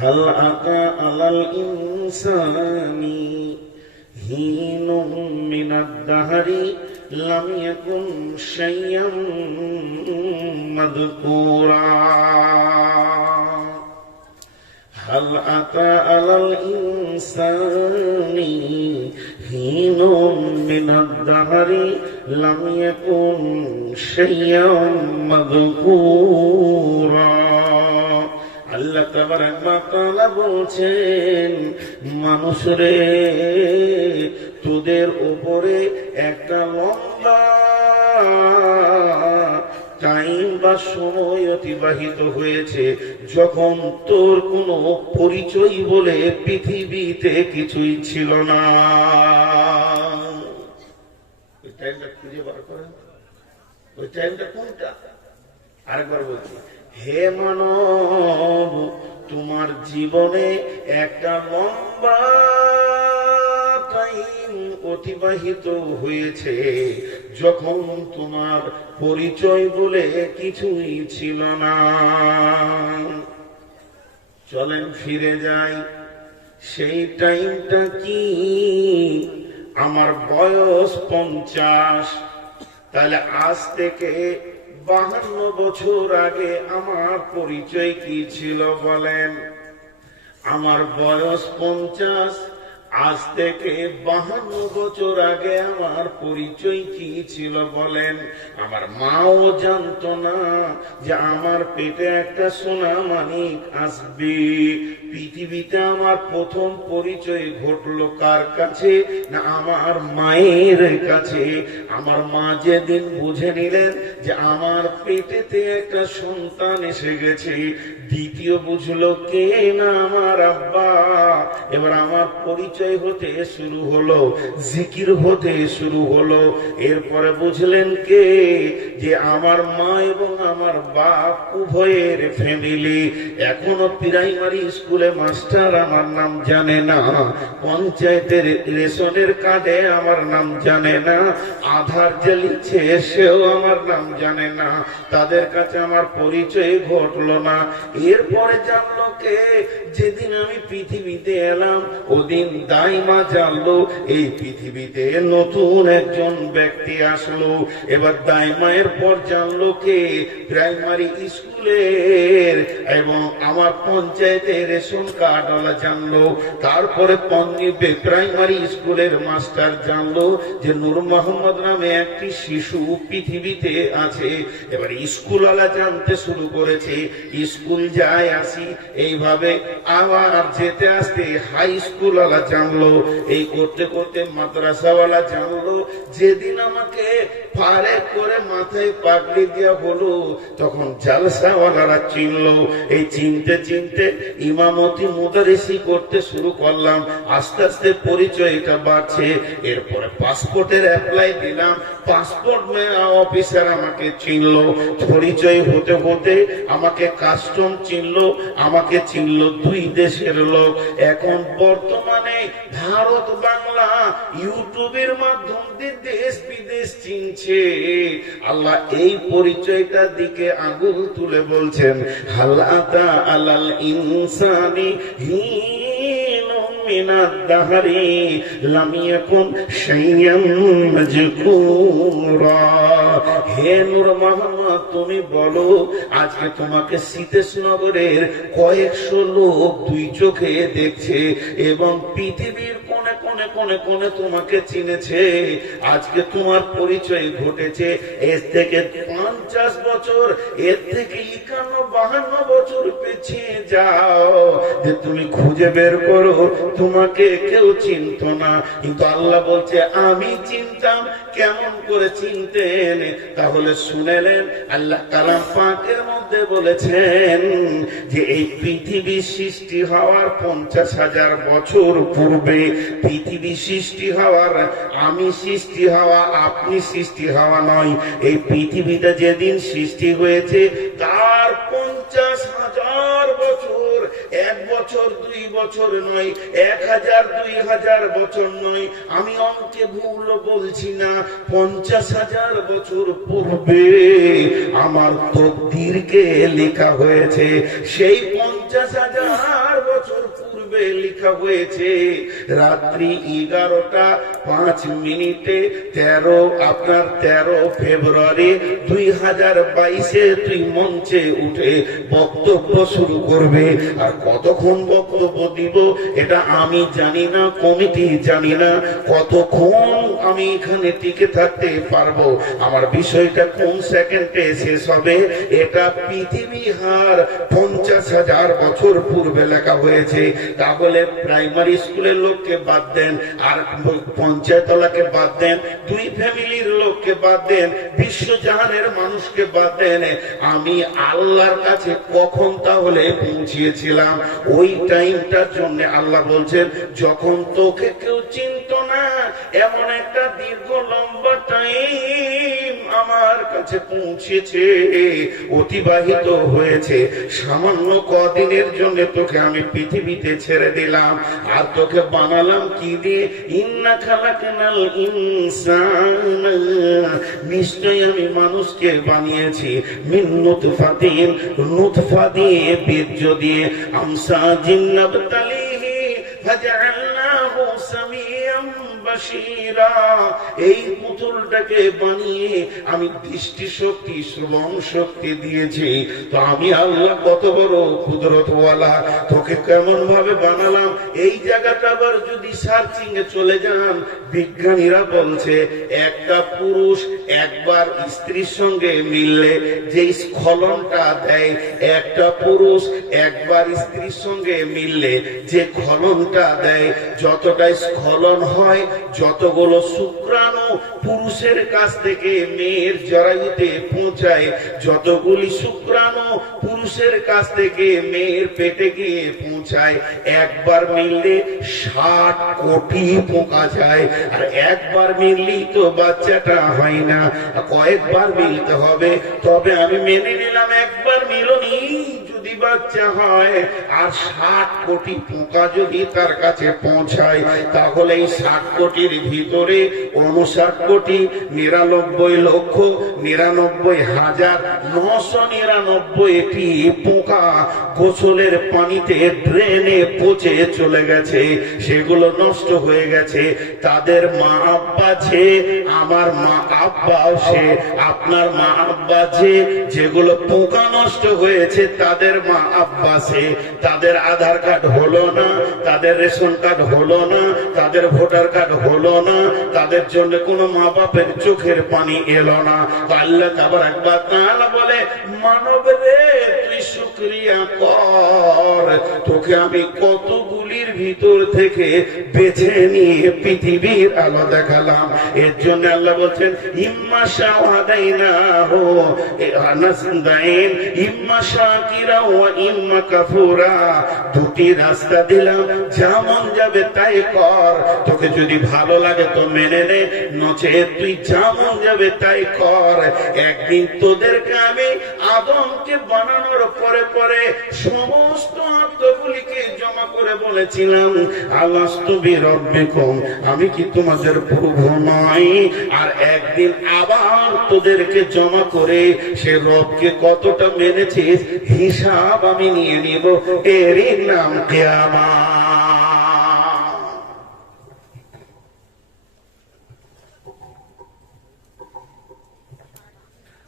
هل أتى على الإنسان حين من الدهر لم يكن شيئا مذكورا هل أتى على الإنسان حين من الدهر لم يكن شيئا مذكورا আল্লাহ তাবারক ওয়া তাআলা বলছেন, মানুষরে তোদের উপরে একটা লম্বা টাইম বা সময় অতিবাহিত হয়েছে যখন তোর কোনো পরিচয় বলে পৃথিবীতে কিছুই ছিল না। ওই টাইমটা খুঁজে বার করেন, ওই টাইমটা কোনটা? আরেকবার বলছি, হে মানব, তোমার জীবনে একটা লম্বা টাইম অতিবাহিত হয়েছে যখন তোমার পরিচয় বলে কিছুই ছিল না। চলেন ফিরে যাই, সেই টাইমটা কি? আমার বয়স 50, তাহলে আজ থেকে 52 বছর আগে আমার পরিচয় কি ছিল বলেন? আমার বয়স 50, আজ থেকে 52 বছর আগে আমার পরিচয় কি ছিল বলেন? আমার মাও জানতো না যে আমার পেটে একটা সোনা মানিক আসবে। পৃথিবীতে আমার প্রথম পরিচয় ঘটলো কার কাছে? না আমার মায়ের কাছে। আমার মা যেদিন বুঝে নিলেন যে আমার পেটেতে একটা সন্তান এসে গেছে, দ্বিতীয় বুঝলো কে? না আমার আব্বা। এবার আমার পরিচয় হতে শুরু হলো, জিকির হতে শুরু হলো। এরপরে বুঝলেন কে? যে আমার মা এবং আমার বাপ উভয়ের ফ্যামিলি। এখনো প্রাইমারি স্কুলে মাস্টার আমার নাম জানে না, পঞ্চায়েতের রেশনের কার্ডে আমার নাম জানে না, আধার যে লিখছে সেও আমার নাম জানে না। তাদের কাছে আমার পরিচয় ঘটলো না। এরপরে জানলো কে? যেদিন আমি পৃথিবীতে এলাম ওদিন দাইমা জানলো এই পৃথিবীতে নতুন একজন ব্যক্তি আসলো। এবার দাইমায়ের পর জানলো কে? প্রাইমারি স্কুলের এবং আমার পঞ্চায়েতের রেশন কার্ডওয়ালা জানলো। তারপরে প্রাইমারি স্কুলের মাস্টার জানলো যে নূর মোহাম্মদ নামে একটি শিশু পৃথিবীতে আছে। এবার স্কুলওয়ালা জানতে শুরু করেছে, স্কুল যায় আসি এইভাবে। আবার যেতে আসতে হাই স্কুলওয়ালা জানলো। এই করতে করতে মাদ্রাসাওয়ালা জানলো। যেদিন আমাকে পারে করে মাথায় পাগড়ি দেওয়া হলো তখন জালসাওয়ালারা চিনলো। এই চিনতে চিনতে ইমামতি মুদারিসি করতে শুরু করলাম। আস্তে আস্তে পরিচয়টা বাড়ছে। এরপরে পাসপোর্টের অ্যাপ্লাই দিলাম, পাসপোর্ট অফিসার আমাকে চিনলো। পরিচয় হতে হতে আমাকে কাস্টম চিনলো, আমাকে চিনলো 2 দেশের লোক। এখন বর্তমানে ভারত বাংলা ইউটিউবের মাধ্যম দিয়ে দেশ বিদেশ চিনছে। আল্লাহ এই পরিচয়টার দিকে আঙুল তুলে বলছেন, হালাতা আলাল ইনসানি মিনাদ দাহরি লাম ইয়াকুন শাইয়ান মাযকুরা। হে নূর মোহাম্মদ, তুমি বলো আজকে তোমাকে সীতেশনগরের কয়েকশো লোক 2 চোখে দেখছে এবং পৃথিবীর কোণে কোণে কোণে কোণে তোমাকে চিনেছে। আজকে তোমার পরিচয় ঘটেছে। এর থেকে 50 বছর, এর থেকে 51-52 বছর পিছিয়ে যাও, যে তুমি খুঁজে বের করো তোমাকে কেউ চিনত না। কিন্তু আল্লাহ বলছে আমি চিনতাম। কেমন করে চিনতেন? তাহলে শুনেলেন, আল্লাহ কালাম পাকের মধ্যে বলেছেন যে এই পৃথিবী সৃষ্টি হওয়ার 50,000 বছর পূর্বে, পৃথিবী সৃষ্টি হওয়ার, আমি সৃষ্টি হওয়া, আপনি সৃষ্টি হওয়া নয়, এই পৃথিবীটা যেদিন সৃষ্টি হয়েছে তার 50,000 বছর, 1 বছর, 2 বছর নয়, 1000 2000 বছর নয়, আমি অঙ্কে ভুল বলছি না, 50,000 বছর পূর্বে আমার তকদীরকে লেখা হয়েছে। সেই 50,000 বছর পূর্বে লেখা হয়েছে রাত্রি 11:05 13 ফেব্রুয়ারি 2022 তুই মঞ্চে উঠে বক্তব্য শুরু করবে। আর কতক্ষণ বক্তব্য দিব এটা আমি জানি না, কমিটি জানি না কতক্ষণ আমি এখানে টিকে থাকতে পারবো, আমার বিষয়টা কোন সেকেন্ডে শেষ হবে এটা পৃথিবী হার 50,000 বছর পূর্বে লেখা হয়েছে। তাহলে প্রাইমারি স্কুলের লোককে বাদ দেন, আর পঞ্চায়েতলাকে বাদ দেন, 2 ফ্যামিলির লোককে বাদ দেন, বিশ্বজাহানের মানুষকে বাদ দেন, আমি আল্লাহর কাছে কখন তাহলে পৌঁছিয়েছিলাম? ওই টাইমটার জন্য আল্লাহ বলছেন যখন তোকে কেউ চিনত না, এমন একটা দীর্ঘ লম্বা টাইম আমার কাছে পৌঁছেছে, অতিবাহিত হয়েছে। সামান্য কদিনের জন্য তোকে আমি পৃথিবীতে ছেড়ে দিলাম, আর তোকে বানালাম কি দিয়ে? ইন্না খালাকনাল ইনসানা, নিশ্চয় আমি মানুষকে বানিয়েছি মিন নুতফাতিন, নুতফা দিয়ে, বীর্য দিয়ে, আমসাজিন নাবতালিহি ফাজআলনাহু সামিয়াম বাশীরা। এই পুতুলটাকে বানিয়ে আমি দৃষ্টি শক্তি, শ্রবণ শক্তি দিয়েছি। তো আমি আল্লাহ কত বড় কুদরতওয়ালা, তোকে কেমন ভাবে বানালাম। এই জায়গাটা আবার যদি সার্চিং এ চলে যান, বিজ্ঞানীরা বলছে একটা পুরুষ একবার স্ত্রীর সঙ্গে মিললে যে স্খলনটা দেয়, একটা পুরুষ একবার স্ত্রীর সঙ্গে মিললে যে খলনটা দেয়, যতটা স্খলন হয়, যতগুলো শুক্রাণু পুরুষের কাছ থেকে মেয়ের জরায়ুতে পৌঁছায়, যতগুলি শুক্রাণু পুরুষের কাছ থেকে মেয়ের পেটে গিয়ে পৌঁছায়, একবার মিললে 60 কোটি পোকা যায়। আর একবার মিললেই তো বাচ্চাটা হয় না, কয়েকবার মিলতে হবে। তবে আমি মেনে নিলাম একবার মিলনি যদি বাচ্চা হয়, আর 60 কোটি পোকা যদি তার কাছে পৌঁছায়, তাহলে এই 60 কোটির ভিতরে 59,99,999টি পোকা গোসলের পানিতে ড্রেনে পচে চলে গেছে, সেগুলো নষ্ট হয়ে গেছে। তাদের মা আব্বা যে, আমার মা আব্বা সে, আপনার মা আব্বা যে, যেগুলো পোকা নষ্ট হয়েছে তাদের মা আব্বা সে, তাদের আধার কার্ড হলো না, তাদের রেশন কার্ড হলো না, তাদের ভোটার কার্ড হলো না, তাদের জন্য কোনো মা বাপের চোখের পানি এলো না। আল্লাহ তাবারাক ওয়া তাআলা বলে, মানব রে তুই শুকরিয়া কর, তোকে আমি কতগুলির ভিতর থেকে বেছে নিয়ে পৃথিবীর আলো দেখালাম। এর জন্য আল্লাহ বলছেন ইম্মা শাহাদাইনাহু নাসদাইন ইম্মা শাকিরা ওয়া ইম্মা কাফুরা, দুটি রাস্তা দিলাম, যেমন যাবে তাই কর। তোকে যদি ভালো লাগে তো মেনে নে, নচেত তুই যেমন যাবে তাই কর। একদিন তোদেরকে আমি আদমকে বানানোর পরে পরে সমস্ত আত্মগুলিকে জমা করে বলেছিলাম, আলাস্তু বিরাব্বিকুম, আমি কি তোমাদের প্রভু নই? আর একদিন আবার তোদেরকে জমা করে সে রবকে কতটা মেনেছিস হিসাব আমি নিয়ে নিব। এরই নাম কিয়ামত।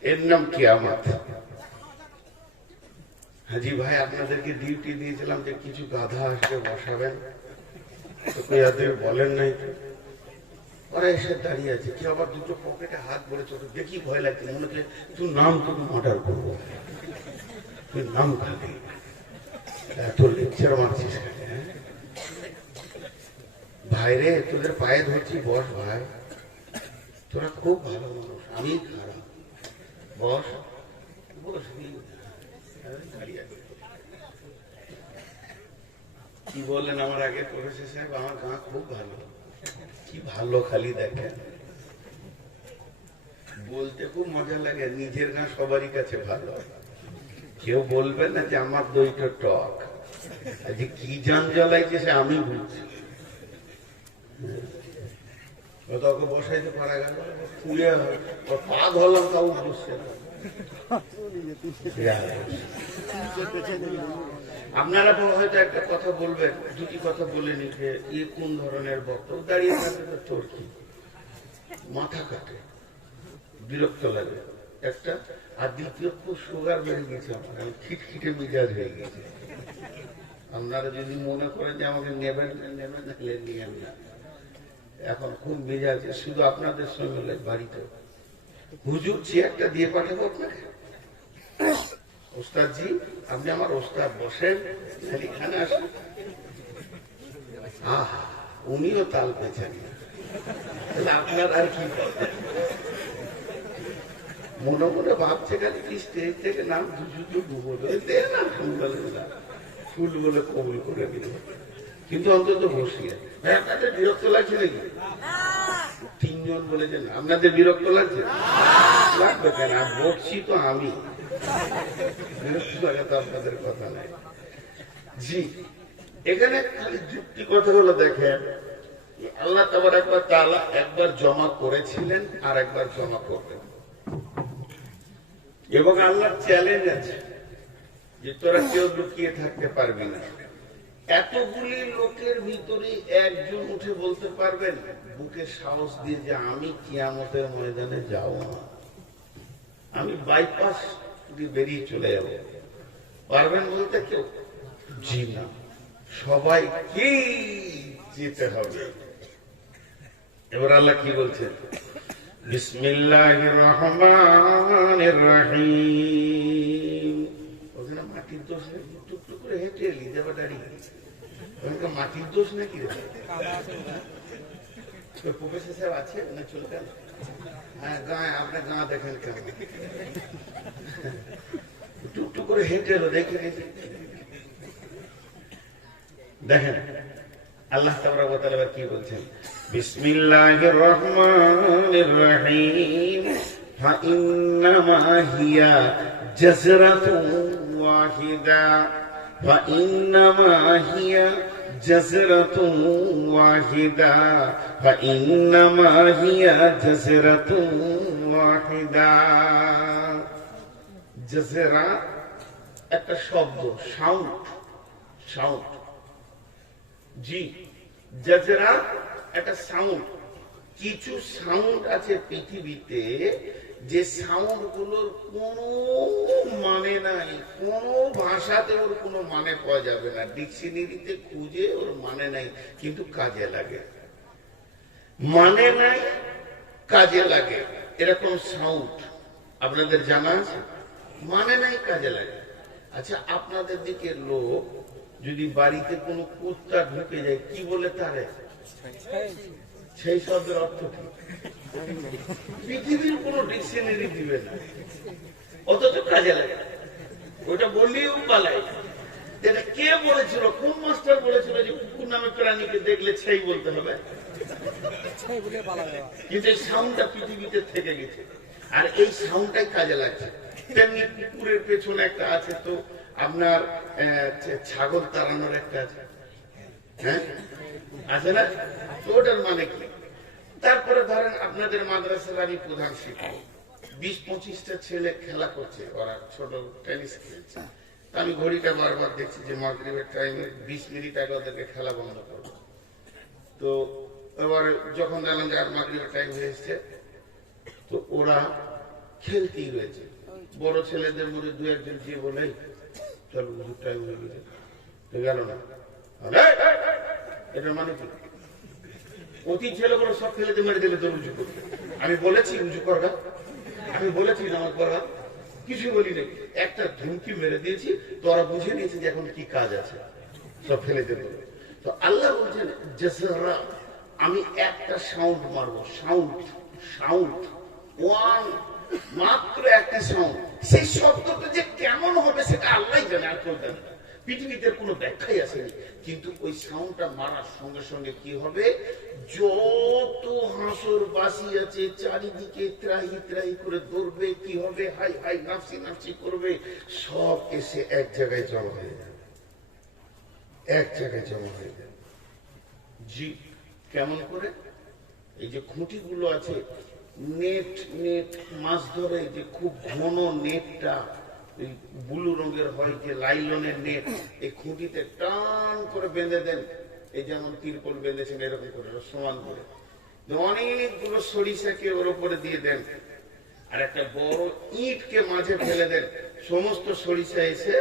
এর নাম কিয়ামত। হাজি ভাই, আপনাদেরকে ডিউটি দিয়েছিলাম যে কিছু গাধা আসবে বসাবেন, তো বলেন নাই। ওরা এসে দাঁড়িয়ে আছে, কি আবার দুটো পকেটে হাত ভরেছে, ওটা দেখি ভয় লাগছে, মনে হচ্ছে তুই নাম তোকে মার্ডার করবো, তুই নাম খাবি, এত লেকচার মারছিস। ভাইরে তোদের পায়ে ধরছি, বস ভাই, তোরা খুব ভালো মানুষ, আমি খারাপ, বস বস। কি বললেন আমার আগে প্রফেসর সাহেব? আমার গাঁ খুব ভালো। কি ভালো খালি দেখেন, বলতে খুব মজা লাগে, নিজের গাঁ সবারই কাছে ভালো। কেউ বলবে না যে আমার দইটা টক, আজকে কি যান জ্বালাইছে সে আমি বুঝছি। তোকে বসাইতে পারা গেল ফুলে পা ধরলাম তাও বুঝছে না। আপনারা হয়তো একটা কথা বলবেন, দুটি কথা বলে নিতে ইয়ে কোন ধরনের বক্তব্য, দাঁড়িয়ে থাকে তো তোর কি মাথা কাটে, বিরক্ত লাগে একটা। আর দ্বিতীয় খুব সুগার বেড়ে গেছে, আমার খিটখিটে মিজাজ হয়ে গেছে। আপনারা যদি মনে করেন যে আমাকে নেবেন নেবেন নিয়েন না, এখন খুব মেজাজ শুধু আপনাদের সঙ্গে বাড়িতে হুজুর চেয়ারটা দিয়ে পাঠাবো আপনাকে। ওস্তাদজি আপনি আমার ওস্তাদ বসেন, এখানে আসেন। আহা উনিও তাল পেয়েছেন না, তাহলে আপনার আর কি মনে মনে ভাবছে খালি কি স্টেজ থেকে নাম দুজুটো ডুবো দেয় না, ফুল বলে কবুল করে দিল। কিন্তু অন্তত বসিয়ে আপনাদের বিরক্ত লাগছে নাকি? তিনজন বলেছেন আপনাদের বিরক্ত লাগছে? লাগবে কেন, বসছি তো আমি, বিরক্ত লাগা তো আপনাদের কথা নাই। জি এখানে খালি যুক্তি কথা হলো, দেখেন আল্লাহ তাআলা একবার জমা করেছিলেন আর একবার জমা করবেন, এবং আল্লাহর চ্যালেঞ্জ আছে যে তোরা কেউ লুকিয়ে থাকতে পারবি না। এতগুলি লোকের ভিতরে একজন উঠে বলতে পারবেন বুকে সাহস দিয়ে যে আমি কিয়ামতের ময়দানে যাব না, আমি বাইপাস দিয়ে বেরিয়ে চলে যাব, পারবেন বলতে কেউ? জি না, সবাইকে যেতে হবে। এবার আল্লাহ কি বলছেন? বিসমিল্লাহির রহমানির রহিম। ওখানে মাটির দোষ নেই, টুকটুক করে হেঁটে এলি দেবা দাঁড়িয়ে, মাটির দোষ নাকি? প্রফেসর সাহেব আছে না? চলে গেল। হ্যাঁ গায়ে আপনার গা দেখেন কেমন, টুকটুক করে হেঁটে এলো, দেখে দেখেন আল্লাহ তাআলা কি বলছেন? বিসমিল্লাহির রহমানির রহিম। ফাইন্নামা হিয়া জাজরাতুন ওয়াহিদা, ফাইন্নামা হিয়া জাজরাতুন ওয়াহিদা, ফাইন্নামা হিয়া জাজরাতুন ওয়াহিদা। জাজরা একটা শব্দ, সাউন্ড, সাউন্ড। জি জাজরা একটা সাউন্ড। কিছু সাউন্ড আছে পৃথিবীতে যে সাউন্ড গুলোর কোনো মানে নাই, কোন ভাষাতে ওর কোনো মানে পাওয়া যাবে না, ডিকশনারিতে খুঁজে ওর মানে নাই, কিন্তু কাজে লাগে। মানে নাই, কাজে লাগে, এরকম সাউন্ড আপনাদের জানা আছে? মানে নাই, কাজে লাগে। আচ্ছা আপনাদের দিকে লোক যদি বাড়িতে কোনো কুত্তা ঢুকে যায় কি বলে তারে? সেই শব্দের অর্থ কি? পৃথিবীর কোন ডিকশনারি দিবে না, অথচ কাজে লাগে। ওটা বললেও পালায়। এটা কে বলেছিল, কোন মাস্টার বলেছিল যে কুকুর নামে প্রাণীকে দেখলে সেই বলতে হবে? কিন্তু এই সাউন্ডটা পৃথিবীতে থেকে গেছে, আর এই সাউন্ডটাই কাজে লাগছে। তেমনি কুকুরের পেছনে একটা আছে, তো আপনার ছাগল তাড়ানোর একটা আছে, হ্যাঁ আছে না? তো ওটার মানে কি? তারপরে ধরেন আপনাদের মাদ্রাসার আমি প্রধান শিক্ষক, 20-25টা ছেলে খেলা করছে, ওরা ছোট টেনিস খেলছে। আমি ঘড়িটা বারবার দেখছি যে মাগরিবের টাইমে 20 মিনিট আগে ওদেরকে খেলা বন্ধ করবো। তো এবার যখন দেখলাম যে আর মাগরিবের টাইম হয়ে এসছে, তো ওরা খেলতেই রয়েছে। বড় ছেলেদের মধ্যে দু একজন যে বলে চলো হুজুর টাইম হয়ে গেছে, গেল না। এটা মানে কি? অতি ছেলেগুলো সব ছেলেতে মেরে দিলে তোর উঁচু করবে। আমি বলেছি উঁচু করবা, আমি বলেছি নামাজ পড়বা, কিছু বলি নেই, একটা ধুমকি মেরে দিয়েছি, তোরা বুঝে নিয়েছে যে এখন কি কাজ আছে, সব ফেলে দেবে। তো আল্লাহ বলছেন জাজরা, আমি একটা সাউন্ড মারবো, সাউন্ড, সাউন্ড, ওয়ান, মাত্র একটা সাউন্ড। সেই শব্দটা যে কেমন হবে সেটা আল্লাহ জানে, আর কেউ জানে না, পৃথিবীতে কোনো ব্যাখ্যাই আসেনি। কিন্তু ওই সাউন্ডটা মারার সঙ্গে সঙ্গে কি হবে, যত হাসর বাসি আছে চারিদিকে ত্রাহি ত্রাহি করে দৌড়বে, কি হবে, হাই হাই নাফসি নাফসি করবে, সব এসে এক জায়গায় জড়ো হয়ে যাবে। এক জায়গায় জমা হয়ে যায়। জি, কেমন করে? এই যে খুঁটিগুলো আছে, নেট নেট মাছ ধরে যে খুব ঘন নেটটা ব্লু রঙের হয়, যে লাইলনের নেট, এই খুঁটিতে টান করে বেঁধে দেন। এই যেমন তিরপল বেঁধেছেন এরকম করে সমান করে অনেকগুলো সরিষাকে ওর উপরে দিয়ে দেন, আর একটা বড় ইটকে মাঝে ফেলে দেন, সমস্ত সরিষা এসে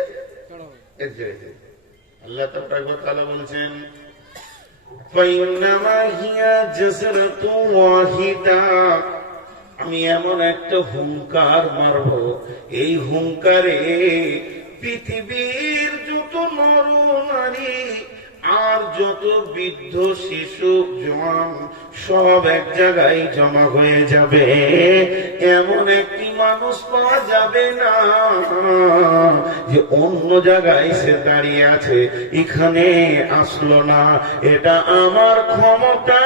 এক জায়গায়। আল্লাহ তাআলা বলছেন আমি এমন একটা হুঙ্কার মারব, এই হুঙ্কারে পৃথিবীর যত নর নারী আর যত বৃদ্ধ শিশু জওয়ান সব এক জায়গায় জমা হয়ে যাবে। এমন একটি মানুষ পাওয়া যাবে না যে অন্য জায়গায় সে দাঁড়িয়ে আছে, এখানে আসলো না। এটা আমার ক্ষমতা।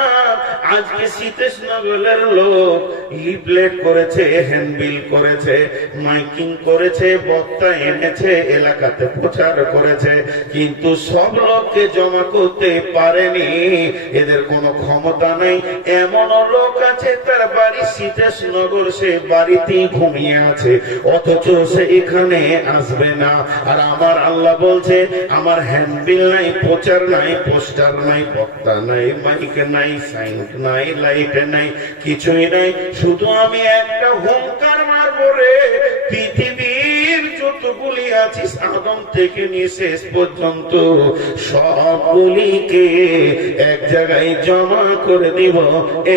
আজকে সীতেশনগরের লোক লিফলেট করেছে, হ্যান্ডবিল করেছে, মাইকিং করেছে, বক্তা এনেছে, এলাকাতে প্রচার করেছে, কিন্তু সব লোককে জমা করতে পারেনি। এদের কোনো ক্ষমতা নেই। এমন লোক আছে তার বাড়ি সীতেশনগর, সে বাড়িতেই ঘুমিয়ে আছে, অথচ সে এখানে আসবে না। আর আমার আল্লাহ বলছে আমার হ্যান্ডবিল নাই, প্রচার নাই, পোস্টার নাই, বক্তা নাই, মাইক নাই, সাইন নাই, লাইট নাই, কিছুই নাই, শুধু আমি একটা হুঙ্কার মারবো রে, পৃথিবীর যতগুলি আছিস আদম থেকে নিয়ে শেষ পর্যন্ত সবগুলিকে এক জায়গায় জমা করে দিব,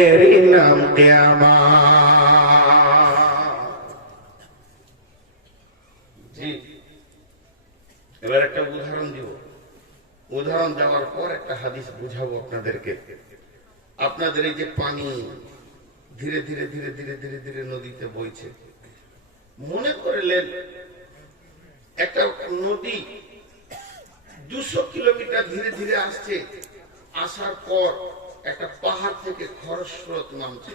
এরই নাম কিয়ামত। এবার একটা উদাহরণ দিব, উদাহরণ দেওয়ার পর একটা হাদিস বুঝাবো আপনাদেরকে। আপনাদের এই যে পানি ধীরে ধীরে ধীরে ধীরে ধীরে ধীরে নদীতে বইছে, মনে করলেন একটা নদী 200 কিলোমিটার ধীরে ধীরে আসছে, আসার পর একটা পাহাড় থেকে খরস্রোত নামছে,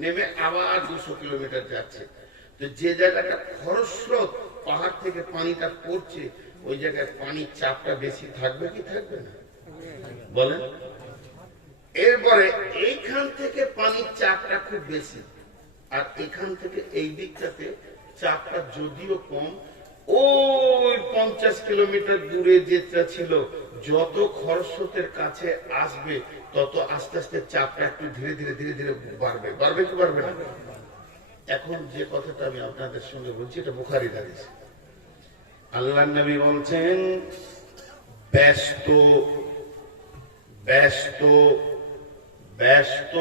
নেমে আবার 200 কিলোমিটার যাচ্ছে। তো যে জায়গাটা খরস্রোত, পাহাড় থেকে পানিটা পড়ছে, ওই জায়গায় পানির চাপটা বেশি থাকবে কি থাকবে না বলেন? এরপরে এইখান থেকে পানির চাপটা খুব বেশি, আর এখান থেকে এই দিকটাতে চাপটা যদিও কম। ওই 50 কিলোমিটার দূরে যেটা ছিল, যত খরস্রোতের কাছে আসবে তত আস্তে আস্তে চাপটা একটু ধীরে ধীরে ধীরে ধীরে বাড়বে। বাড়বে কি বাড়বে না? এখন যে কথাটা আমি আপনাদের সঙ্গে বলছি, এটা বুখারীর হাদিস। আল্লাহর নবী বলছেন ব্যস্ত ব্যস্ত ব্যস্ত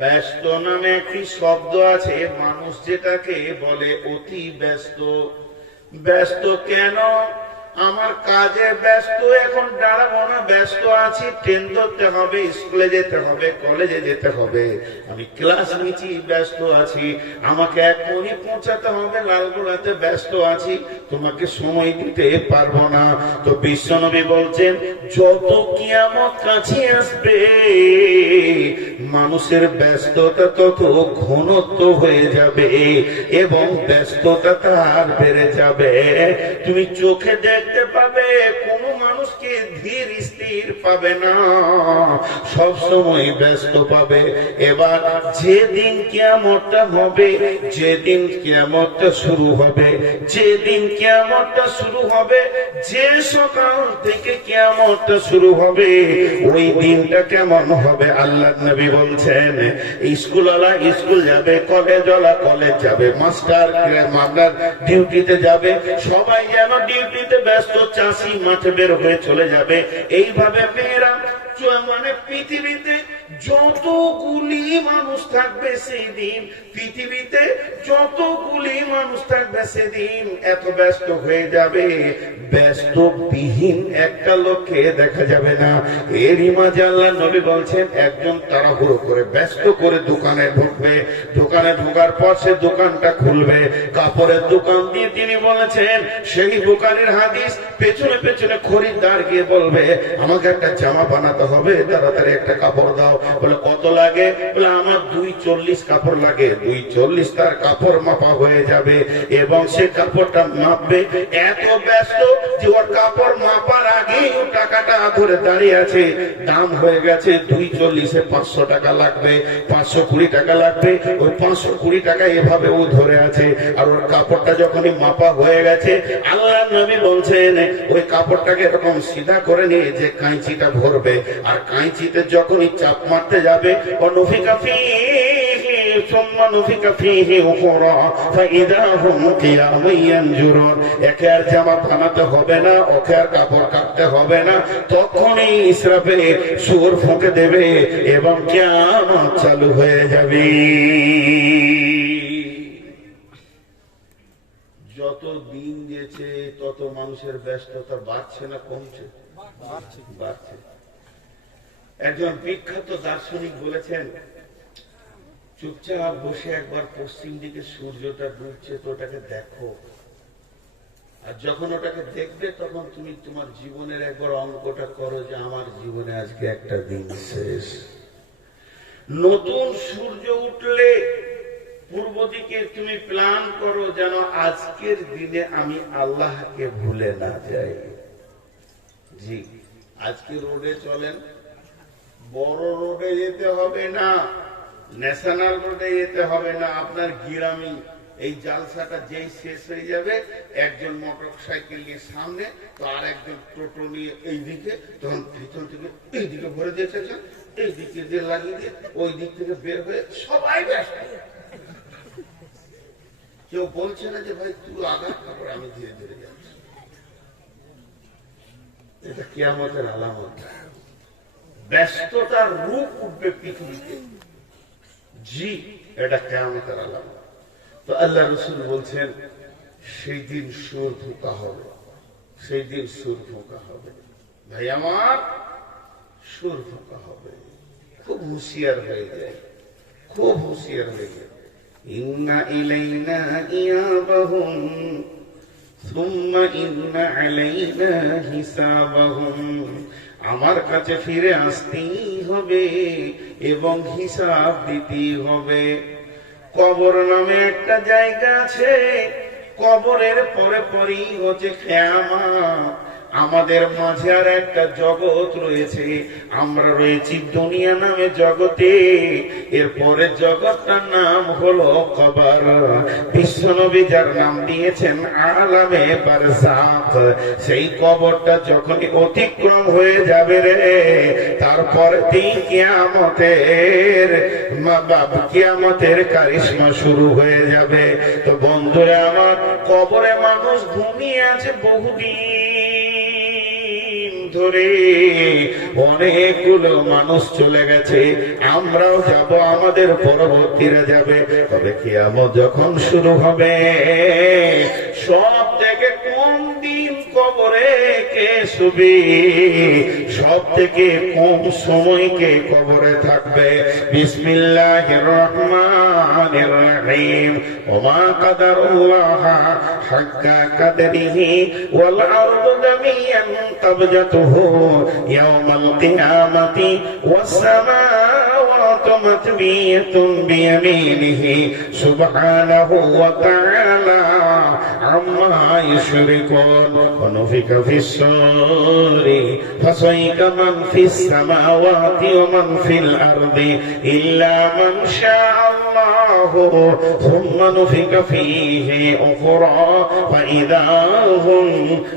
ব্যস্ত নামে একটি শব্দ আছে, মানুষ যেটাকে বলে অতি ব্যস্ত। ব্যস্ত কেন? আমার কাজে ব্যস্ত, এখন দাঁড়াবো না, ব্যস্ত আছি, ট্রেন ধরতে হবে, স্কুলে যেতে হবে, কলেজে যেতে হবে, আমি ক্লাস নিচ্ছি, ব্যস্ত আছি, আমাকে এখনই পৌঁছাতে হবে লালগোলাতে, ব্যস্ত আছি, তোমাকে সময় দিতে পারবো না। তো বিশ্বনবী বলছেন যত কিয়ামত কাছে আসবে মানুষের ব্যস্ততা তত ঘনত্ব হয়ে যাবে এবং ব্যস্ততা তার বেড়ে যাবে। তুমি চোখে দেখতে পাবে কোন মানুষকে ধীর স্থির পাবে না, সব সময় ব্যস্ত পাবে। এবার যেদিন কিয়ামতটা হবে, যেদিন কিয়ামতটা শুরু হবে, যেদিন কিয়ামতটা শুরু হবে, যে সকাল থেকে কিয়ামতটা শুরু হবে, ওই দিনটা কেমন হবে আল্লাহর নবী বলছেন স্কুলওয়ালা স্কুল যাবে, কলেজওয়ালা কলেজ যাবে, মাস্টার আপনার ডিউটিতে যাবে, সবাই যেন ডিউটিতে ব্যস্ত, চাষি মাঠে বের হয়ে চলে যাবে। এইভাবে মেয়েরা মানে পৃথিবীতে যতগুলি মানুষ থাকবে সেদিন, পৃথিবীতে যতগুলি মানুষ থাকবে সেদিন এত ব্যস্ত হয়ে যাবে, ব্যস্ত বিহীন একটা লোককে দেখা যাবে না। এরই মাঝে আল্লাহর নবী বলছেন একজন তাড়াহুড়ো করে ব্যস্ত করে দোকানে ঢুকবে, দোকানে ঢোকার পর সে দোকানটা খুলবে, কাপড়ের দোকান দিয়ে তিনি বলেছেন সেই বুখারীর হাদিস, পেছনে পেছনে খরিদ্দার গিয়ে বলবে আমাকে একটা জামা বানাতে হবে, তাড়াতাড়ি একটা কাপড় দাও। বলে কত লাগে? বলে আমার 240 কাপড় লাগে। 240 তার কাপড় মাপা হয়ে যাবে এবং সে কাপড়টা মাপবে। এত ব্যস্ত যে ওর কাপড় মাপার আগে ও টাকাটা ধরে দাঁড়িয়ে আছে, দাম হয়ে গেছে 240-এ 500 টাকা লাগবে, 520 টাকা লাগবে। ওই 520 টাকা এভাবে ও ধরে আছে। আর ওর কাপড়টা যখনই মাপা হয়ে গেছে, আল্লাহ নবী বলছেন ওই কাপড়টাকে এরকম সিধা করে নিয়ে যে কাঁচিটা ভরবে, আর কাঁচিতে যখনই চাপ মারতে যাবে ونفخ فيه ثم نفخ فيه أخرى فإذا هم قيام ينظرون। একে আর জামা বানাতে হবে না, ওকে আর কাপড় কাটতে হবে না, তখনই ইসরাফিল সূর ফুঁকে দেবে এবং কিয়ামত চালু হয়ে যাবে। যত দিন গেছে তত মানুষের ব্যস্ততা বাড়ছে না কমছে? বাড়ছে। একজন বিখ্যাত দার্শনিক বলেছেন, চুপচাপ বসে একবার পশ্চিম দিকে সূর্যটা ডুবছে তো ওটাকে দেখো, আর যখন ওটাকে দেখবে তখন তুমি তোমার জীবনের একবার অঙ্কটা করো যে আমার জীবনে আজকে একটা দিন শেষ। নতুন সূর্য উঠলে পূর্ব দিকে তুমি প্ল্যান করো যেন আজকের দিনে আমি আল্লাহকে ভুলে না যাই। জি, আজকে রোডে চলেন, বড় রোডে যেতে হবে না, ন্যাশনাল রোডে যেতে হবে না, আপনার গ্রামে এই জালসাটা যেই শেষ হয়ে যাবে, একজন মোটর সাইকেল নিয়ে সামনে তো আর একজন টোটো নিয়ে এইদিকে, তখন ভিতর থেকে এইদিকে ভরে দিয়েছে, এই দিকে দিয়ে লাগিয়ে দিয়ে ওই দিক থেকে বের হয়ে সবাই ব্যস্ত। কেউ বলছে না যে ভাই তুই আগা, তারপর আমি ধীরে ধীরে যাচ্ছি। এটা কিয়ামতের আলামত। ব্যস্ততার রূপ উঠবে পৃথিবীতে। জি, এটা কিয়ামতের আলামত। তো আল্লাহ রাসূল বলছেন সেই দিন সুর ফুঁকা হবে, সেই দিন সুর ফুঁকা হবে। ভাই আমার, সুর ফুঁকা হবে। খুব হুঁশিয়ার হয়ে যায়, খুব হুঁশিয়ার হয়ে যায়। ইন্না ইলাইনা ইয়াবাহুম সুম্মা ইন্না আলাইনা হিসাবাহুম। আমার কাছে ফিরে আসতেই হবে এবং হিসাব দিতেই হবে। কবর নামে একটা জায়গা আছে, কবরের পরে পরেই হচ্ছে কিয়ামত। আমাদের মাঝে আর একটা জগৎ রয়েছে, আমরা রয়েছি দুনিয়া নামে জগতে। এরপরে জগৎটার নাম হলো কবর। বিশ্বনবী যার নাম দিয়েছেন আলামে বারজাখ। সেই কবরটা যখনই অতিক্রম হয়ে যাবে রে, তারপরে দিন কিয়ামতের কারিশমা শুরু হয়ে যাবে। তো বন্ধুরা আমার, কবরে মানুষ ঘুমিয়ে আছে বহুদিন ধরে, অনেকগুলো মানুষ চলে গেছে, আমরাও যাব, আমাদের পরবর্তীরা যাবে। তবে কিয়ামত যখন শুরু হবে, সব থেকে কম দিন কবরে কে শুবে, সব থেকে কম সময় কে কবরে থাকবে। বিসমিল্লাহির রহমানির রহিম। ওমা কাদারুল্লাহ হাক্কা কাদরিহি ওয়াল আরদু জামিআন তাবজাতুহু ইয়াওমাল কিয়ামাতি ওয়াস সামাওয়াতু মাতবিয়াতুন বিয়ামিনিহি সুবহানাহু ওয়া তাআলা আম্মা ইউশরিকুন। ওয়া নুফিকা ফিস-সূরি ফাসাইকা মান ফিস-সামাওয়াতি ওয়া মান ফিল আরদি ইল্লা মান শাআল্লাহু সুম্মা নুফিকা ফীহি উখরা ফাইযা হুম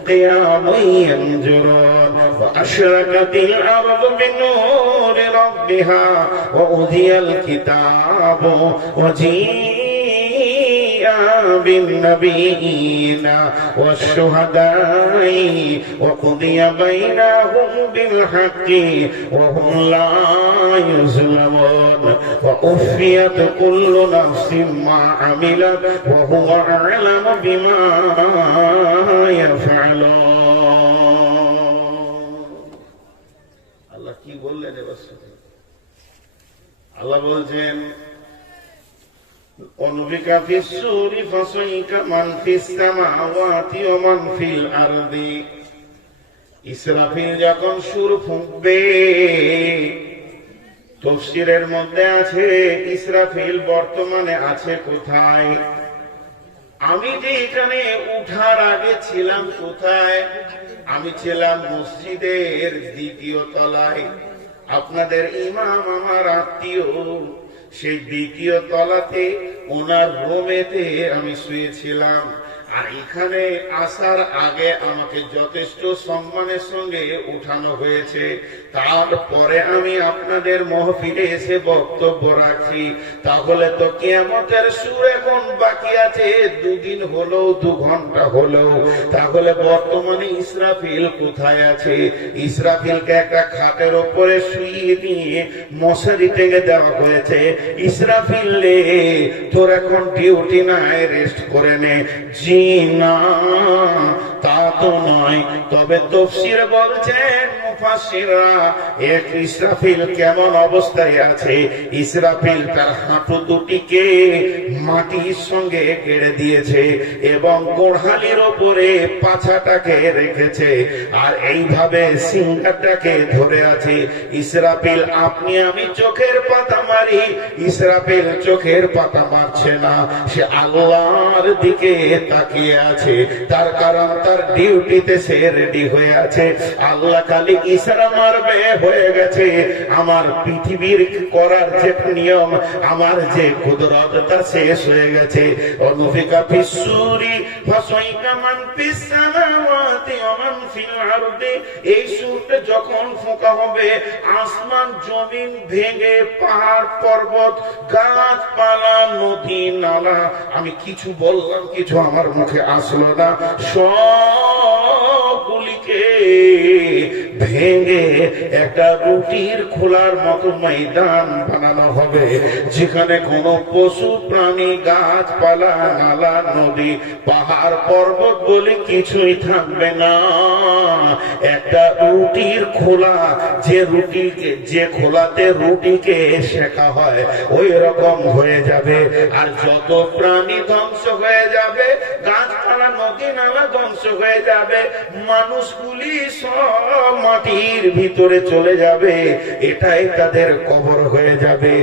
কিয়ামুন ইয়ানজুরুন। ওয়া আশরাকাতিল আরদু বিনূরি রাব্বিহা ওয়া উযিয়াল কিতাবু ওয়া بالنبيين والشهداء وقضي بينهم بالحق وهم لا يظلمون ووفيت كل نفس ما عملت وهو أعلم بما يفعلون। আল্লাহ কি বললেন এবার? আল্লাহ বলছেন ونفخ في الصور فصعق من في السماوات ومن في الأرض। ইসরাফিল যখন সুর ফুঁকবে, তাফসীরের মধ্যে আছে ইসরাফিল বর্তমানে আছে কোথায়? আমি যে এখানে উঠার আগে ছিলাম কোথায়? আমি ছিলাম মসজিদের দ্বিতীয় তলায়। আপনাদের ইমাম আমার আত্মীয়, সেই দ্বিতীয় তলাতে ওনার রুমেতে আমি শুয়েছিলাম। আর এখানে আসার আগে আমাকে যথেষ্ট সম্মানের সঙ্গে উঠানো হয়েছে। তারপরে আমি আপনাদের মহফিলে এসে বক্তব্য রাখছি। তাহলে তো কিয়ামতের সুর এখন বাকি আছে, 2 দিন হলো, 2 ঘন্টা হলো। তাহলে বর্তমানে ইসরাফিল কোথায় আছে? ইসরাফিলকে একটা খাটের উপরে শুইয়ে নিয়ে মশারি টেনে দেওয়া হয়েছে। ইসরাফিল রে, তোর এখন ডিউটি নাই, রেস্ট করে নে। জি না, তা তো নয়। তবে তাফসীর বলছেন মুফাসসিররা, এক ইসরাফিল কেমন অবস্থায় আছে? ইসরাফিল তার হাঁটু দুটিকে মাটির সঙ্গে গেড়ে দিয়েছে এবং গোড়ালির ওপরে পাছাটাকে রেখেছে, আর এইভাবে সিংহাটাকে ধরে আছে। ইসরাফিল, আপনি আমি চোখের পাতা মারি, ইসরাফিল চোখের পাতা মারছে না, সে আল্লাহর দিকে তাকিয়ে আছে। তার কারণ তার ডিউটিতে সে রেডি হয়ে আছে। আল্লাহ খালি ইশারা মারবে, হয়ে গেছে। আমার পৃথিবীর করার যে নিয়ম, আমার যে কুদরত, তা শেষ হয়ে গেছে। অনুফিকা ফিসসুরি ফাসাইকা মান ফিস সামাওয়াতি ওয়া মান ফিল আরদি, এই সুরটা যখন ফোঁকা হবে, আসমান জমিন ভেঙে, পাহাড় পর্বত, গাছপালা, নদী নালা, আমি কিছু বললাম, কিছু আমার মুখে আসলো না, সবগুলিকে ভেঙে একটা রুটির খোলার মতো ময়দান বানানো হবে, যেখানে কোনো পশু প্রাণী, গাছপালা, নালা, নদী, পাহাড় পর্বত বলে কিছুই থাকবে না। একটা রুটির খোলা, যে খোলাতে রুটিকে শেখা হয়, ওই রকম হয়ে যাবে। আর যত প্রাণী ধ্বংস হয়ে যাবে, গাছপালা, নদী নালা ধ্বংস হয়ে যাবে, মানুষগুলি সব মাটির ভিতরে চলে যাবে, এটাই তাদের কবর হয়ে যাবে।